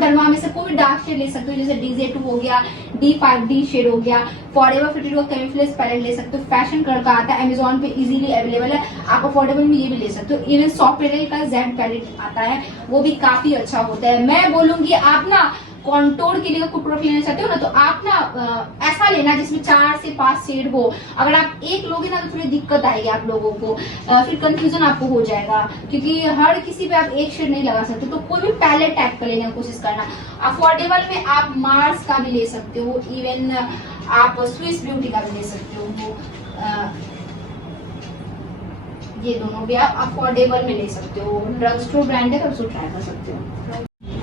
डर्मा में से कोई भी डार्क शेड ले सकते हो, जैसे DZ2 हो गया, D5D शेड हो गया, फॉरएवर 52 का कैमोफ्लेज पैलेट ले सकते हो, फैशन कलर का आता है, अमेजोन पे इजीली अवेलेबल है, आप अफोर्डेबल में ये भी ले सकते हो। इवन सॉफ्टवेयर का Z पैलेट आता है, वो भी काफी अच्छा होता है। मैं बोलूंगी आप ना कॉन्टूर के लिए कोई प्रोडक्ट लेना चाहते हो ना, तो आप ना ऐसा लेना जिसमें 4 से 5 शेड हो। अगर आप एक लोगे ना तो थोड़ी दिक्कत आएगी आप लोगों को, फिर कंफ्यूजन आपको हो जाएगा, क्योंकि हर किसी पे आप एक शेड नहीं लगा सकते। तो कोई भी पैलेट टाइप का लेने की कोशिश करना। अफोर्डेबल में आप मार्स का भी ले सकते हो, इवन आप स्विस ब्यूटी का भी ले सकते हो, ये दोनों भी आप अफोर्डेबल में ले सकते हो। ड्रग स्टोर ब्रांड है, तो उसको ट्राई कर सकते हो।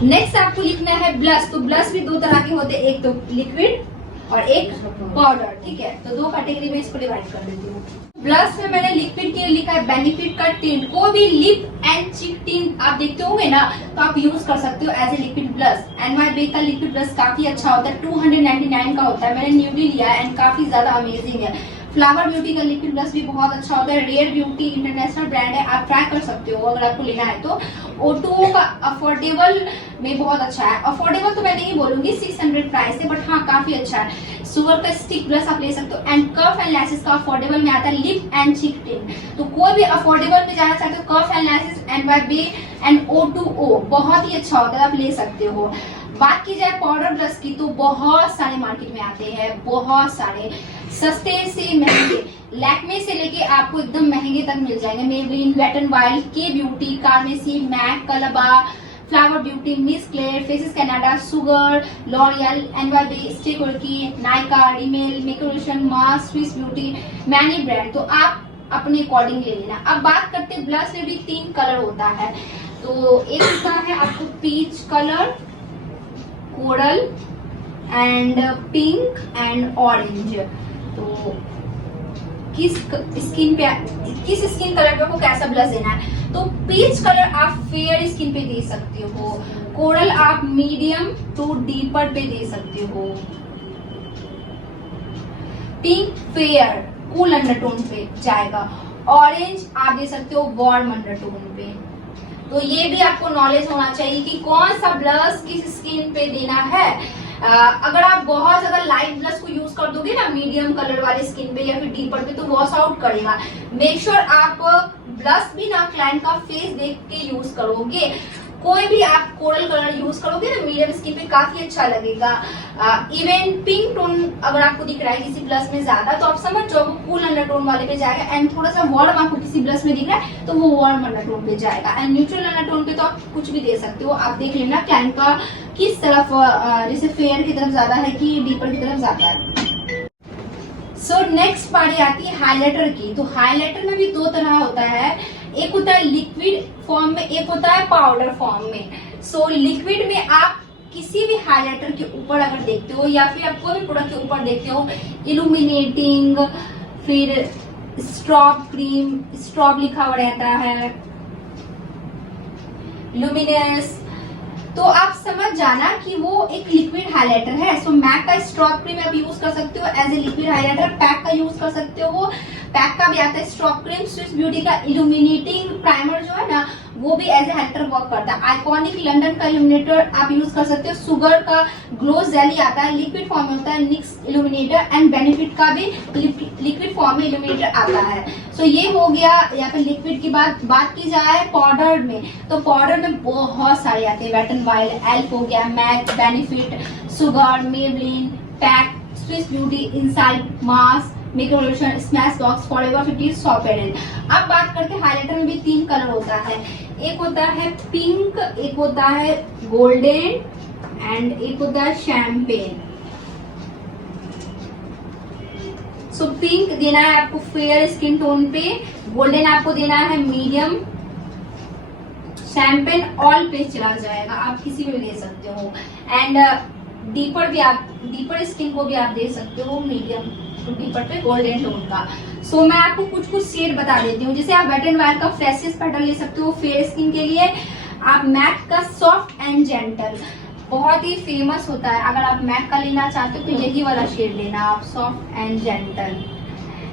नेक्स्ट आपको लिखना है ब्लश। तो ब्लश भी 2 तरह के होते हैं, एक तो लिक्विड और एक पाउडर, ठीक है। तो 2 कैटेगरी में इसको डिवाइड कर देती हूँ। ब्लश में मैंने लिक्विड के लिए लिखा है बेनिफिट का टिंट। कोई भी लिप एंड चीक टिंट आप देखते होंगे ना, तो आप यूज कर सकते हो as a liquid blush. NYBE का लिक्विड ब्लश काफी अच्छा होता है, 299 का होता है, मैंने न्यूली लिया है एंड काफी ज्यादा अमेजिंग है। फ्लावर ब्यूटी का लिक्विड ब्लश भी बहुत अच्छा होता है, रेयर ब्यूटी इंटरनेशनल ब्रांड है, आप ट्राई कर सकते हो अगर आपको लेना है तो। O2O का अफोर्डेबल में बहुत अच्छा है। अफोर्डेबल तो मैं नहीं बोलूंगी, 600 प्राइस है, बट हाँ काफी अच्छा है। सुगर का स्टिक ब्लश आप ले सकते हो। एंड कफ एंड लैशेस का अफोर्डेबल में आता है लिप एंड चीक टिंट। तो कोई भी अफोर्डेबल में जाना चाहते हो, cuffs and lashes, NYBE and O2O बहुत ही अच्छा होता है, आप ले सकते हो। बात की जाए पाउडर ब्रश की, तो बहुत सारे मार्केट में आते हैं, बहुत सारे, सस्ते से महंगे, लैक्मे से लेके आपको एकदम महंगे तक मिल जाएंगे। Maybelline, Wet and Wild, Kay Beauty, कार्मेसी, मैक, कलबा, Flower Beauty, Miss Claire, Faces Canada, Sugar, L'Oreal, NYBE, स्टेकोर्की, Nykaa, Rimmel, makeup, Mars, Swiss Beauty, many brand. तो आप अपने अकॉर्डिंग ले लेना। अब बात करते हैं ब्लश में भी 3 कलर होता है। तो एक होता है आपको peach colour, coral and pink and orange. तो किस स्किन कलर पे आपको कैसा ब्लश देना है। तो पीच कलर आप फेयर स्किन पे दे सकते हो, कोरल आप मीडियम टू डीपर पे दे सकते हो, पिंक फेयर कूल अंडरटोन पे जाएगा, ऑरेंज आप दे सकते हो वार्म अंडरटोन पे। तो ये भी आपको नॉलेज होना चाहिए कि कौन सा ब्लश किस स्किन पे देना है। अगर आप बहुत ज्यादा लाइट ब्लश को यूज कर दोगे ना मीडियम कलर वाले स्किन पे या फिर डीपर पे, तो वॉश आउट करेगा। मेक श्योर आप ब्लश भी ना क्लाइंट का फेस देख के यूज करोगे। कोई भी आप कोरल कलर यूज करोगे ना मीडियम स्किन पे, काफी अच्छा लगेगा। इवन पिंक टोन अगर आपको दिख रहा है किसी ब्लश में ज्यादा, तो आप समझ जाओ कूल अंडरटोन वाले पे जाएगा। एंड थोड़ा सा वार्म आपको किसी ब्लश में दिख रहा है तो वो वार्म अंडरटोन पे जाएगा। एंड न्यूट्रल अंडरटोन पे तो आप कुछ भी दे सकते हो। आप देख लेना क्लाइंट का किस तरफ, जैसे फेयर की तरफ ज्यादा है कि डीपर की तरफ ज्यादा है। सो नेक्स्ट बारी आती है हाइलाइटर की। तो हाइलाइटर में भी दो तरह होता है, एक होता है लिक्विड फॉर्म में, एक होता है पाउडर फॉर्म में। सो लिक्विड में आप किसी भी हाइलाइटर के ऊपर अगर देखते हो या फिर आप कोई भी प्रोडक्ट के ऊपर देखते हो, इल्यूमिनेटिंग, फिर स्ट्रॉब क्रीम, स्ट्रॉब लिखा हुआ रहता है, लुमिनस, तो आप समझ जाना कि वो एक लिक्विड हाइलाइटर है। सो मैक का स्ट्रॉब क्रीम आप यूज कर सकते हो as a liquid highlighter, PAC का यूज कर सकते हो, पैक का भी आता है स्ट्रॉब क्रीम। स्विस ब्यूटी का इल्यूमिनेटिंग प्राइमर जो है ना, वो भी एज ए हाइलाइटर वर्क करता है। आइकॉनिक लंदन का इल्यूमिनेटर आप यूज कर सकते हो। सुगर का ग्लो जेली आता है, लिक्विड फॉर्म में होता है, निक्स इल्यूमिनेटर, एंड बेनिफिट का भी लिक्विड फॉर्म में इल्यूमिनेटर आता है। सो ये हो गया यहाँ पे लिक्विड की बात की जाए पाउडर में, तो पाउडर में बहुत सारे आते हैं, वेट एंड वाइल्ड, एल्फ हो गया, MAC, Benefit, Sugar, Maybelline, Pac, Swiss Beauty, Insight, Mars, makeup Revolution, Smashbox, Forever 50, सॉपेरेल। अब बात करते हैं हाइलाइटर में भी 3 कलर होता है, एक होता है पिंक, एक होता है गोल्डन एंड एक होता है शैम्पेन। सो पिंक देना है आपको फेयर स्किन टोन पे, गोल्डन आपको देना है मीडियम, शैम्पेन ऑल पे चला जाएगा, आप किसी भी ले सकते हो, एंड डीपर भी आप डीपर स्किन को भी आप दे सकते हो, मीडियम डीपर पे गोल्डन टोन का। सो मैं आपको कुछ कुछ शेड बता देती हूँ। जैसे आप वेट एंड वाइल्ड का फ्रेशेस्ट पैटर्न ले सकते हो फेयर स्किन के लिए, आप मैक का सॉफ्ट एंड जेंटल बहुत ही फेमस होता है, अगर आप मैक का लेना चाहते हो तो यही वाला शेड लेना आप, सॉफ्ट एंड जेंटल।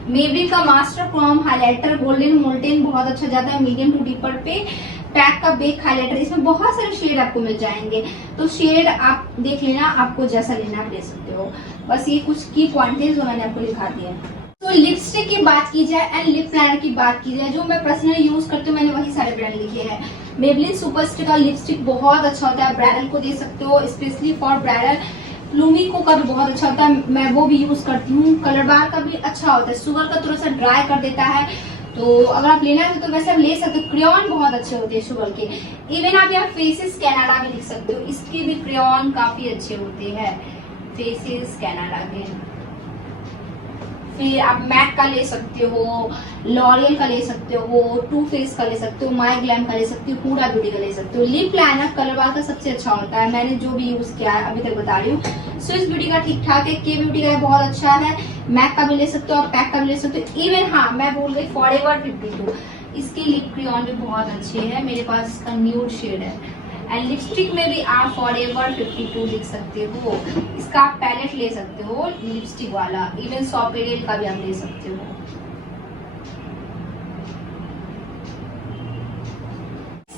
मेबलिन का master Chrome highlighter golden molten बहुत अच्छा जाता है मीडियम टू डीपर पे। पैक का बेक हाइलाइटर, इसमें बहुत सारे शेड आपको मिल जाएंगे, तो शेड आप देख लेना, आपको जैसा लेना आप ले सकते हो। बस ये कुछ की पॉइंट्स जो मैंने आपको लिखा दिए। तो लिपस्टिक की बात की जाए एंड लिप लाइनर की बात की जाए, जो मैं पर्सनली यूज करती हूँ, मैंने वही सारे ब्रांड लिखे हैं। मेबलिन सुपरस्टिक का लिपस्टिक बहुत अच्छा होता है, ब्राइडल को दे सकते हो, स्पेशली फॉर ब्राइडल। प्लूमिको का भी बहुत अच्छा होता है, मैं वो भी यूज करती हूँ। कलर बार का भी अच्छा होता है, सुगर का थोड़ा सा ड्राई कर देता है, तो अगर आप लेना है तो वैसे आप ले सकते हो। क्रेयॉन बहुत अच्छे होते हैं शुगर के, इवन आप यहाँ फेसेस कैनाडा भी लिख सकते हो, इसके भी क्रेयॉन काफी अच्छे होते हैं, फेसेस कैनाडा के। फिर आप मैक का ले सकते हो, लॉरियल का ले सकते हो, टू फेस का ले सकते हो, माई ग्लैम का ले सकते हो, पूरा ब्यूटी का ले सकते हो। लिप लाइनर कलर बार का सबसे अच्छा होता है, मैंने जो भी यूज किया है अभी तक बता रही हूँ। स्विस ब्यूटी का ठीक ठाक है, के ब्यूटी का बहुत अच्छा है, मैक का भी ले सकते हो, पैक का भी ले सकते हो। इवन हाँ मैं बोल गई फॉरएवर 52, इसकी लिप क्रेयॉन भी बहुत अच्छे है, मेरे पास इसका न्यूड शेड है। एंड लिपस्टिक में भी आप फॉरएवर 52 लिख सकते हो, इसका आप पैलेट ले सकते हो लिपस्टिक वाला, इवन सॉपेरेल का भी आप ले सकते हो।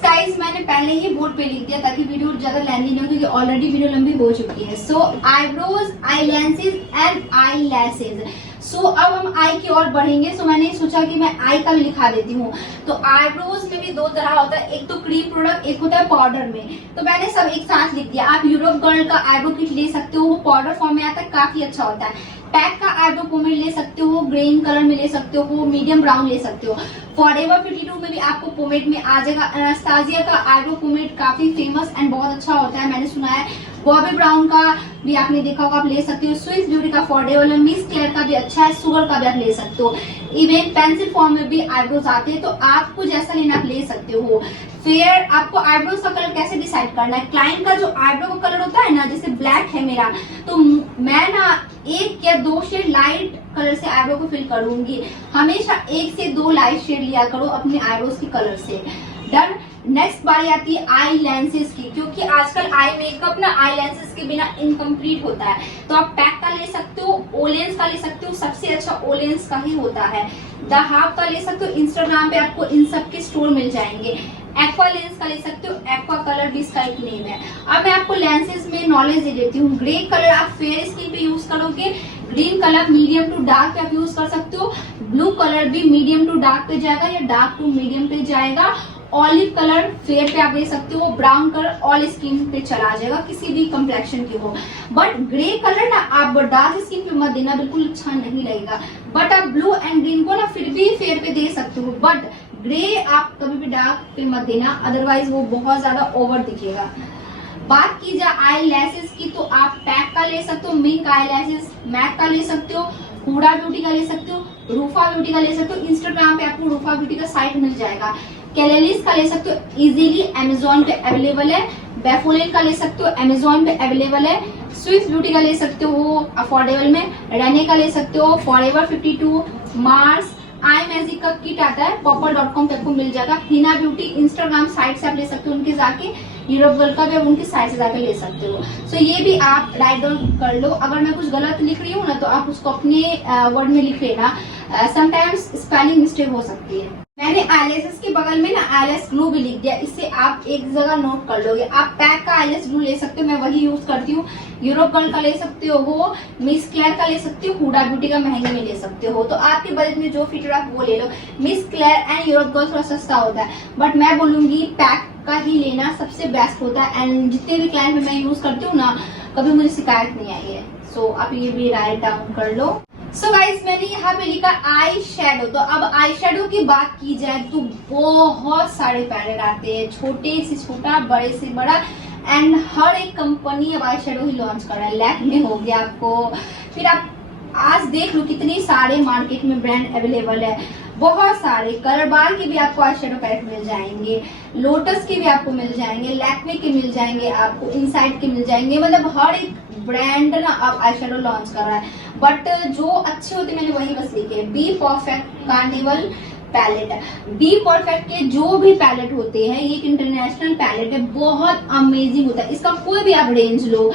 गाइस मैंने पहले ही बोर्ड पे लिख दिया ताकि वीडियो ज्यादा लेंथी नहीं हो, क्योंकि ऑलरेडी वीडियो लंबी हो चुकी है। So eyebrows, eye lenses and eyelashes. So अब हम आई की ओर बढ़ेंगे, सो मैंने सोचा कि मैं आई का भी लिखा देती हूँ। तो आईब्रोज में भी दो तरह होता है, एक तो क्रीम प्रोडक्ट, एक होता है पाउडर में। तो मैंने सब एक साथ लिख दिया। आप यूरोप गर्ल का आईब्रो किट ले सकते हो, वो पाउडर फॉर्म में आता है, काफी अच्छा होता है। पैक का आईब्रो पोमेड ले सकते हो, ग्रीन कलर में ले सकते हो, मीडियम ब्राउन ले सकते हो। फॉरएवर 52 में भी आपको पोमेड में आ जाएगा। एनास्टासिया का आईब्रो पोमेड काफी फेमस एंड बहुत अच्छा होता है, मैंने सुना है। बॉबी ब्राउन का भी आपने देखा होगा, आप ले सकते हो। स्विस ब्यूटी का फॉरएवर मिस क्लेयर का भी अच्छा है, सुगर का भी आप ले सकते हो। इवन पेंसिल फॉर्म में भी आईब्रोज आते हैं, तो आपको जैसा लेना आप ले सकते हो। फिर आपको आईब्रोज का कलर कैसे डिसाइड करना है, क्लाइंट का जो आईब्रो का कलर होता है ना, जैसे ब्लैक है मेरा, तो मैं ना 1 या 2 शेड लाइट कलर से आईब्रो को फिल करूंगी। हमेशा 1 से 2 लाइट शेड लिया करो अपने आईब्रोज के कलर से। डन। नेक्स्ट बारी आती है आई लेंसेज की, क्योंकि आजकल आई मेकअप ना आई लेंसेज के बिना इनकम्प्लीट होता है। तो आप पैक का ले सकते हो, ओलेंस का ले सकते हो, सबसे अच्छा ओलेंस का ही होता है। द हाफ का ले सकते हो, इंस्टाग्राम पे आपको इन सब के स्टोर मिल जाएंगे। एक्वा लेंस का ले सकते हो, एक्वा कलर भी इसका एक नेम है। अब मैं आपको लेंसेज में नॉलेज दे देती हूँ। ग्रे कलर आप फेयर स्किन पे यूज करोगे, green colour medium to dark पे आप यूज कर सकते हो, ब्लू कलर भी मीडियम टू डार्क पे जाएगा या डार्क टू मीडियम पे जाएगा, ऑलिव कलर फेयर पे आप ले सकते हो, ब्राउन कलर ऑल स्किन पे चला जाएगा, किसी भी कम्प्लेक्शन की हो। बट ग्रे कलर ना आप डार्क स्किन पे मत देना, बिल्कुल अच्छा नहीं लगेगा। बट आप ब्लू एंड ग्रीन को ना फिर भी फेयर पे दे सकते हो, बट ग्रे आप कभी भी डार्क पे मत देना, अदरवाइज वो बहुत ज्यादा ओवर दिखेगा। बात की जाए आई लैशेज की, तो आप पैक का ले सकते हो, मिंक आई लैशेज, मैक का ले सकते हो, हुडा ब्यूटी का ले सकते हो, रूफा ब्यूटी का ले सकते हो। इंस्टाग्राम पे आपको रूफा ब्यूटी का साइट मिल जाएगा। कैलेलिस का ले सकते हो, इजीली अमेजोन पे अवेलेबल है। बेफोलिन का ले सकते हो, अमेजोन पे अवेलेबल है। स्विस ब्यूटी का ले सकते हो अफोर्डेबल में। रेने का ले सकते हो, फॉरएवर 52, मार्स, आई मैजिक का किट आता है, popper.com पे आपको मिल जाएगा। हिना ब्यूटी इंस्टाग्राम साइट से आप ले सकते हो, उनके जाके यूरोप गर्ल का भी उनकी साइट से जाके ले सकते हो। सो ये भी आप राइट डाउन कर लो। अगर मैं कुछ गलत लिख रही हूँ ना तो आप उसको अपने वर्ड में लिख लेना, समटाइम्स स्पेलिंग मिस्टेक हो सकती है। मैंने आईलैशेस के बगल में ना आईलैश ग्लू भी लिख दिया, इससे आप एक जगह नोट कर लोगे। आप पैक का आईलैश ग्लू ले सकते हो, मैं वही यूज करती हूँ। यूरोप गर्ल का ले सकते हो, वो मिस क्लेयर का ले सकते हो, हुडा ब्यूटी का महंगे में ले सकते हो। तो आपके बजट में जो फिट आप वो ले लो। Miss Claire and Europe Girl थोड़ा सस्ता होता है, बट मैं बोलूंगी पैक का ही लेना सबसे बेस्ट होता है। एंड जितने भी क्लाइंट में मैं यूज करती हूँ ना, कभी मुझे शिकायत नहीं आई है। सो आप ये भी राइट डाउन कर लो। सो गाइस, मैंने यहाँ पे लिखा आई शेडो। तो अब आई शेडो की बात की जाए तो बहुत सारे पैलेट आते हैं, छोटे से छोटा, बड़े से बड़ा, एंड हर एक कंपनी अब आई शेडो ही लॉन्च कर रहा है। लैक्मे हो गया आपको, फिर आप आज देख लो कितनी सारे मार्केट में ब्रांड अवेलेबल है, बहुत सारे। कलर बार के भी आपको आई शेडो पैलेट मिल जाएंगे, लोटस के भी आपको मिल जाएंगे, लैक्मे के मिल जाएंगे, आपको इनसाइड के मिल जाएंगे। मतलब हर एक ब्रांड ना अब आई शेडो लॉन्च कर रहा है, बट जो अच्छे होते मैंने वही बस लिखे। Be perfect carnival palette, be perfect के जो भी पैलेट होते हैं, ये एक इंटरनेशनल पैलेट है, बहुत अमेजिंग होता है। इसका कोई भी आप रेंज लो,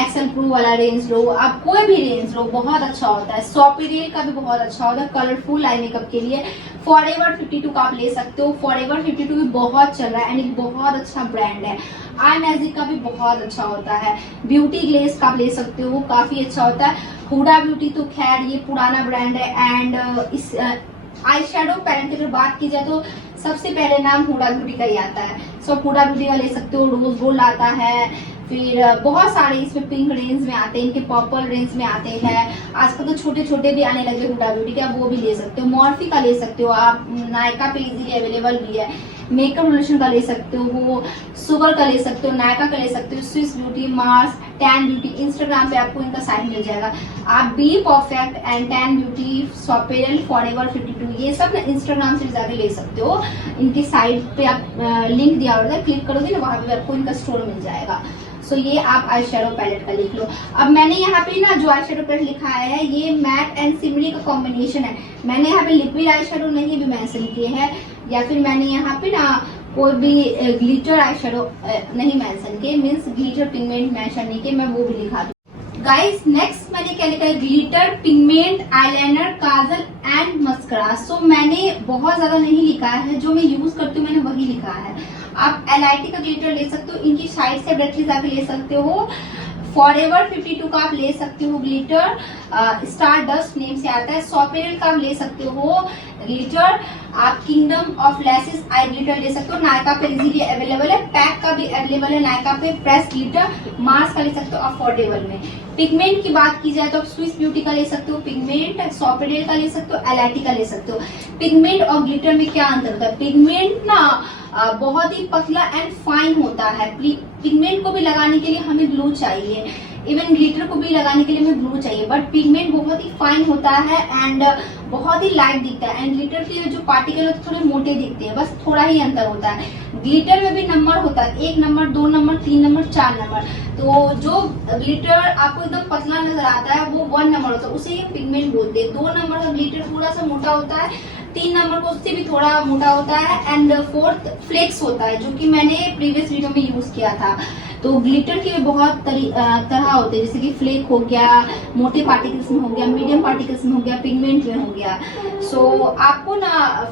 एक्सेल प्रो वाला रेंज लो, आप कोई भी रेंज लो, बहुत अच्छा होता है। सॉपेरियल का भी बहुत अच्छा होता है कलरफुल आई मेकअप के लिए। फॉरएवर 52 का आप ले सकते हो, फॉरएवर 52 भी बहुत चल रहा है एंड एक बहुत अच्छा ब्रांड है। आई मैजिक का भी बहुत अच्छा होता है। ब्यूटी ग्लेस का आप ले सकते हो, काफी अच्छा होता है। हुडा ब्यूटी तो खैर ये पुराना ब्रांड है। एंड इस आई शेडो पैलेट की अगर बात की जाए तो सबसे पहले नाम हुडा ब्यूटी का ही आता है। सो हुडा ब्यूटी का ले सकते हो, रोज गोल्ड आता है, फिर बहुत सारे इसमें पिंक रेंज में आते हैं, इनके पर्पल रेंज में आते हैं। आजकल तो छोटे छोटे भी आने लगे हुडा ब्यूटी के, आप वो भी ले सकते हो। मॉर्फी का ले सकते हो आप, नायका पे इजीली अवेलेबल भी है। मेकअप रिलेशन का ले सकते हो, वो सुगर का ले सकते हो, नायका का ले सकते हो, Swiss Beauty, Mars, Tan Beauty, Instagram पे आपको इनका साइट मिल जाएगा। आप B Perfect and Tan Beauty, सॉपेरियल, फॉरएवर 52 ये सब ना इंस्टाग्राम से जाके ले सकते हो। इनकी साइट पे आप लिंक दिया होता है, क्लिक करोगे ना, वहां पे आपको इनका स्टोर मिल जाएगा। सो ये आप आई शेडो पैलेट का लिख लो। अब मैंने यहाँ पे ना जो आई शेडो पैलेट लिखा है, ये मैट एंड सिमरी का कॉम्बिनेशन है। मैंने यहाँ पे लिक्विड आई शेडो नहीं भी मेंशन किए हैं, या फिर मैंने यहाँ पे ना कोई भी ग्लिटर आई शेडो नहीं मेंशन किए, मीन्स ग्लिटर पिगमेंट मेंशन नहीं किए, मैं वो भी लिखा दूँ। गाइस नेक्स्ट मैंने क्या लिखा है, glitter pigment eyeliner kajal and mascara. So मैंने बहुत ज्यादा नहीं लिखा है, जो मैं यूज करती हूँ मैंने वही लिखा है। आप LIT का ग्लिटर ले सकते हो, इनकी साइट से डायरेक्टली जाके ले सकते हो। फॉरएवर 52 का आप ले सकते हो ग्लिटर, स्टार डस्ट नेम से आता है। सॉपेरियल का आप ले सकते हो ग्लिटर। आप किंगडम ऑफ लैसेस आई ग्लिटर ले सकते हो, नायका पे इजीली अवेलेबल है। पैक का भी अवेलेबल है नायका पे, प्रेस ग्लिटर। मार्स का ले सकते हो अफोर्डेबल में। पिगमेंट की बात की जाए तो आप स्विस ब्यूटी का ले सकते हो पिगमेंट, सॉपेरियल का ले सकते हो, LIT का ले सकते हो। पिगमेंट और ग्लिटर में क्या अंतर होता है, पिगमेंट ना बहुत ही पतला एंड फाइन होता है। पिगमेंट को भी लगाने के लिए हमें ग्लू चाहिए, इवन ग्लिटर को भी लगाने के लिए हमें ग्लू चाहिए, बट पिगमेंट बहुत ही फाइन होता है एंड बहुत ही लाइट दिखता है। एंड ग्लिटर के जो पार्टिकल होते हैं थोड़े मोटे दिखते हैं, बस थोड़ा ही अंतर होता है। ग्लिटर में भी नंबर होता है, 1 नंबर, 2 नंबर, 3 नंबर, 4 नंबर। तो जो ग्लिटर आपको एकदम पतला नजर आता है वो 1 नंबर होता है, उसे ही पिगमेंट बोलते हैं। 2 नंबर का ग्लिटर थोड़ा सा मोटा होता है, 3 नंबर को उससे भी थोड़ा मोटा होता है, एंड 4th फ्लेक्स होता है, जो कि मैंने प्रीवियस वीडियो में यूज किया था। तो ग्लिटर के बहुत तरह होते हैं, जैसे कि फ्लेक हो गया, मोटे पार्टिकल्स में हो गया, मीडियम पार्टिकल्स में हो गया, पिगमेंट में हो गया। सो आपको ना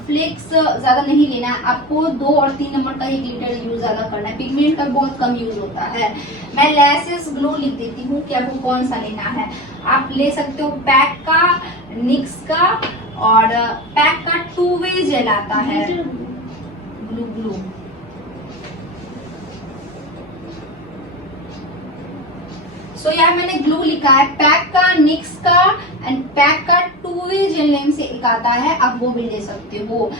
फ्लेक्स ज्यादा नहीं लेना है, आपको 2 और 3 नंबर का ही ग्लिटर यूज ज्यादा करना है। पिगमेंट का बहुत कम यूज होता है। मैं लैसेस ग्लो लिख देती हूँ कि आपको कौन सा लेना है। आप ले सकते हो पैक का, निक्स का, और पैक का 2 वे जेल आता है, ग्लू। सो यहाँ मैंने ग्लू लिखा है, पैक का, निक्स का एंड पैक का 2 वे जेल नेम से एक आता है, आप वो भी ले सकते हो।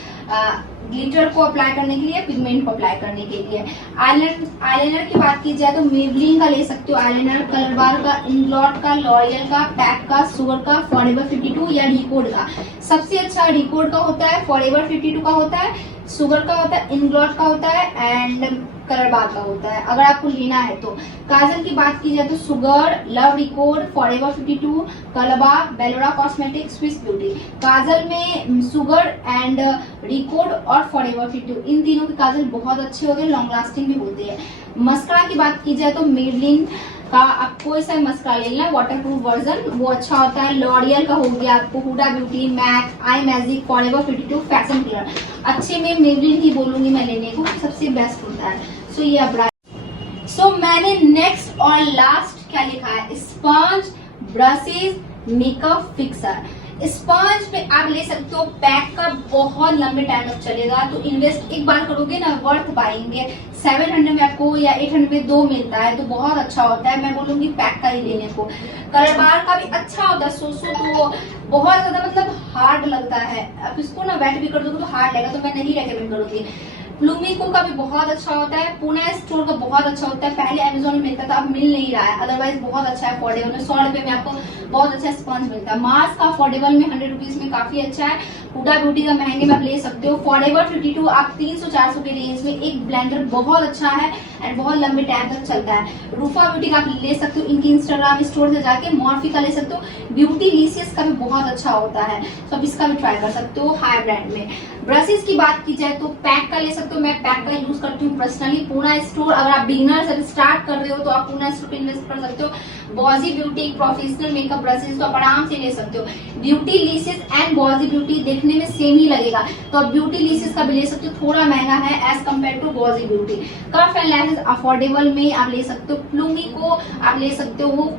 ग्लिटर को अप्लाई करने के लिए, पिगमेंट को अप्लाई करने के लिए। आईलाइनर की बात की जाए तो मेबलिन का ले सकते हो आईलाइनर, कलर बार का, इंग्लॉट का, लॉरियल का, पैक का, सुगर का, फॉरएवर 52 या रिकोड का। सबसे अच्छा रिकोड का होता है, फॉरएवर 52 का होता है, सुगर का होता है, इंग्लॉट का होता है एंड कलर बार का होता है अगर आपको लेना है तो। काजल की बात की जाए तो सुगर, लव रिकॉर्ड, फॉरएवर 52, कलबा, बेलोरा कॉस्मेटिक, स्विस ब्यूटी। काजल में सुगर एंड रिकॉर्ड और फॉरएवर 52 इन तीनों के काजल बहुत अच्छे होते हैं, लॉन्ग लास्टिंग भी होते हैं। मस्करा की बात की जाए तो मेबलिन का आप कोई सा मस्करा ले लेना, वाटर प्रूफ वर्जन, वो अच्छा होता है। लॉरियल का हो गया आपको हुडा ब्यूटी, मैक, आई मैजिक, फॉरएवर 52, फैशन किलर। अच्छे में मेबलिन ही बोलूंगी मैं लेने को, सबसे बेस्ट होता है। सो ये अब सो मैंने नेक्स्ट और लास्ट क्या लिखा है, sponge, brushes, makeup fixer. Sponge पे आप ले सकते हो पैक का, बहुत लंबे टाइम तक चलेगा, तो इन्वेस्ट एक बार करोगे ना, वर्थ पाएंगे। 700 में आपको या 800 में 2 मिलता है, तो बहुत अच्छा होता है। मैं बोलूंगी पैक का ही लेने को। कलर बार का भी अच्छा होता है, सोचो तो बहुत ज्यादा मतलब हार्ड लगता है, आप इसको ना वेट भी कर दोगे तो हार्ड लगेगा, तो मैं नहीं रेकमेंड करूंगी। प्लूमिको का भी बहुत अच्छा होता है, पूना स्टोर का बहुत अच्छा होता है, पहले अमेजोन में मिलता था, अब मिल नहीं रहा है, अदरवाइज बहुत अच्छा है, अफोर्डेबल में 100 रुपए में आपको बहुत अच्छा स्पंज मिलता है। मार्स का अफोर्डेबल में 100 रुपीज में काफी अच्छा है। हुडा ब्यूटी का महंगे में आप ले सकते हो। फॉरएवर 52 आप 300-400 के रेंज में एक ब्लेंडर बहुत अच्छा है एंड बहुत लंबे टाइम तक चलता है। रूफा ब्यूटी का आप ले सकते हो, इनकी इंस्टाग्राम स्टोर से जाके। मॉर्फी का ले सकते हो, ब्यूटी लीसियस का भी बहुत अच्छा होता है, तो आप इसका भी ट्राई कर सकते हो हाई ब्रांड में। ब्रशेज की बात की जाए तो पैक का ले सकते हो, मैं पैक का यूज करती हूँ पर्सनली। पूना स्टोर, अगर आप बिगिनर से स्टार्ट कर रहे हो तो आप पूना स्टोर पे इन्वेस्ट कर सकते हो। बॉजी ब्यूटी प्रोफेशनल मेकअप ब्रशेज तो आप आराम से ले सकते हो। ब्यूटी लीसियस एंड बॉजी ब्यूटी देखने में सेम ही लगेगा, तो आप ब्यूटी लीसियस का भी ले सकते हो, थोड़ा महंगा है एज कम्पेयर टू बॉजी Beauty. Curve and lashes affordable में आप ले सकते हो। प्लूमी को आप ले सकते हो,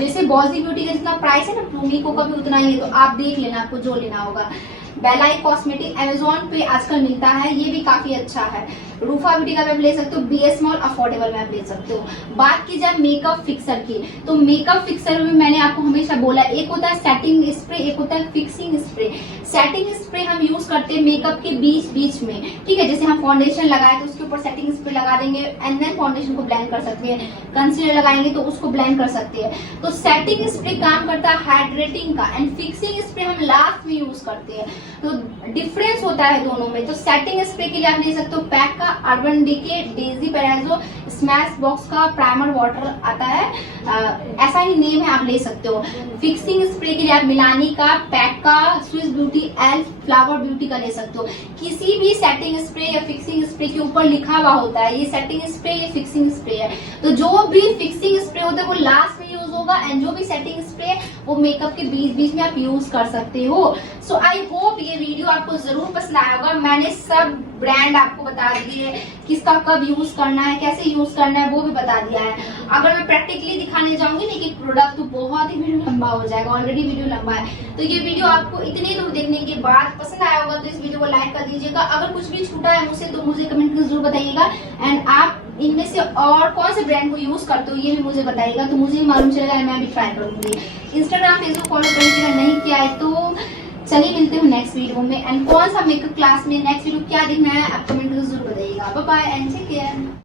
जैसे बॉजी ब्यूटी का जितना प्राइस है ना, प्लूमी को का भी उतना ही है, तो आप देख लेना आपको जो लेना होगा। बेलाई कॉस्मेटिक अमेजोन पे आजकल मिलता है, ये भी काफी अच्छा है। रूफा ब्यूटी का भी आप ले सकते हो, बीएस मॉल अफोर्डेबल में आप ले सकते हो। बात की जाए मेकअप फिक्सर की, तो मेकअप फिक्सर में मैंने आपको हमेशा बोला, एक होता है सेटिंग स्प्रे, एक होता है फिक्सिंग स्प्रे। सेटिंग स्प्रे हम यूज करते हैं मेकअप के बीच बीच में, ठीक है, जैसे हम फाउंडेशन लगाए तो उसके ऊपर सेटिंग स्प्रे लगा देंगे एंड देन फाउंडेशन को ब्लेंड कर सकते हैं। कंसीलर लगाएंगे तो उसको ब्लेंड कर सकते हैं। तो सेटिंग स्प्रे काम करता है हाइड्रेटिंग का एंड फिक्सिंग स्प्रे हम लास्ट में यूज करते हैं, तो डिफरेंस होता है दोनों में। तो सेटिंग स्प्रे के लिए आप ले सकते हो पैक का, अर्बन डीके, डेजी पेराजो, स्मैश बॉक्स का प्राइमर वाटर आता है, ऐसा ही नेम है, आप ले सकते हो। फिक्सिंग स्प्रे के लिए आप मिलानी का, पैक का, Swiss beauty, elf, flower beauty का ले सकते हो। किसी भी सेटिंग स्प्रे या फिक्सिंग स्प्रे के ऊपर लिखा हुआ होता है ये सेटिंग स्प्रे, ये फिक्सिंग स्प्रे है, तो जो भी फिक्सिंग स्प्रे होता है वो लास्ट में यूज होगा एंड जो भी सेटिंग स्प्रे वो मेकअप के बीच बीच में आप यूज कर सकते हो। सो आई होप ये वीडियो आपको जरूर पसंद आया होगा। मैंने सब ब्रांड आपको बता दिए, किसका कब यूज करना है, कैसे यूज करना है, वो भी बता दिया है। अगर मैं प्रैक्टिकली दिखाने जाऊंगी ना कि प्रोडक्ट, तो बहुत ही वीडियो लंबा हो जाएगा, ऑलरेडी वीडियो लंबा है। तो ये वीडियो आपको इतनी दूर देखने के बाद पसंद आया होगा तो इस वीडियो को लाइक कर दीजिएगा। अगर कुछ भी छूटा है मुझसे तो मुझे कमेंट में जरूर बताइएगा एंड आप इनमें से और कौन से ब्रांड को यूज करते हो ये भी मुझे बताइएगा, तो मुझे मालूम चलेगा, मैं भी ट्राई करूंगी। इंस्टाग्राम फेसबुक फॉलो करिएगा, नहीं किया है तो चलिए मिलते हैं नेक्स्ट वीडियो में। एंड कौन सा मेकअप क्लास में नेक्स्ट वीडियो क्या देखना है आप कमेंट में जरूर बताइएगा। Bye bye and take care.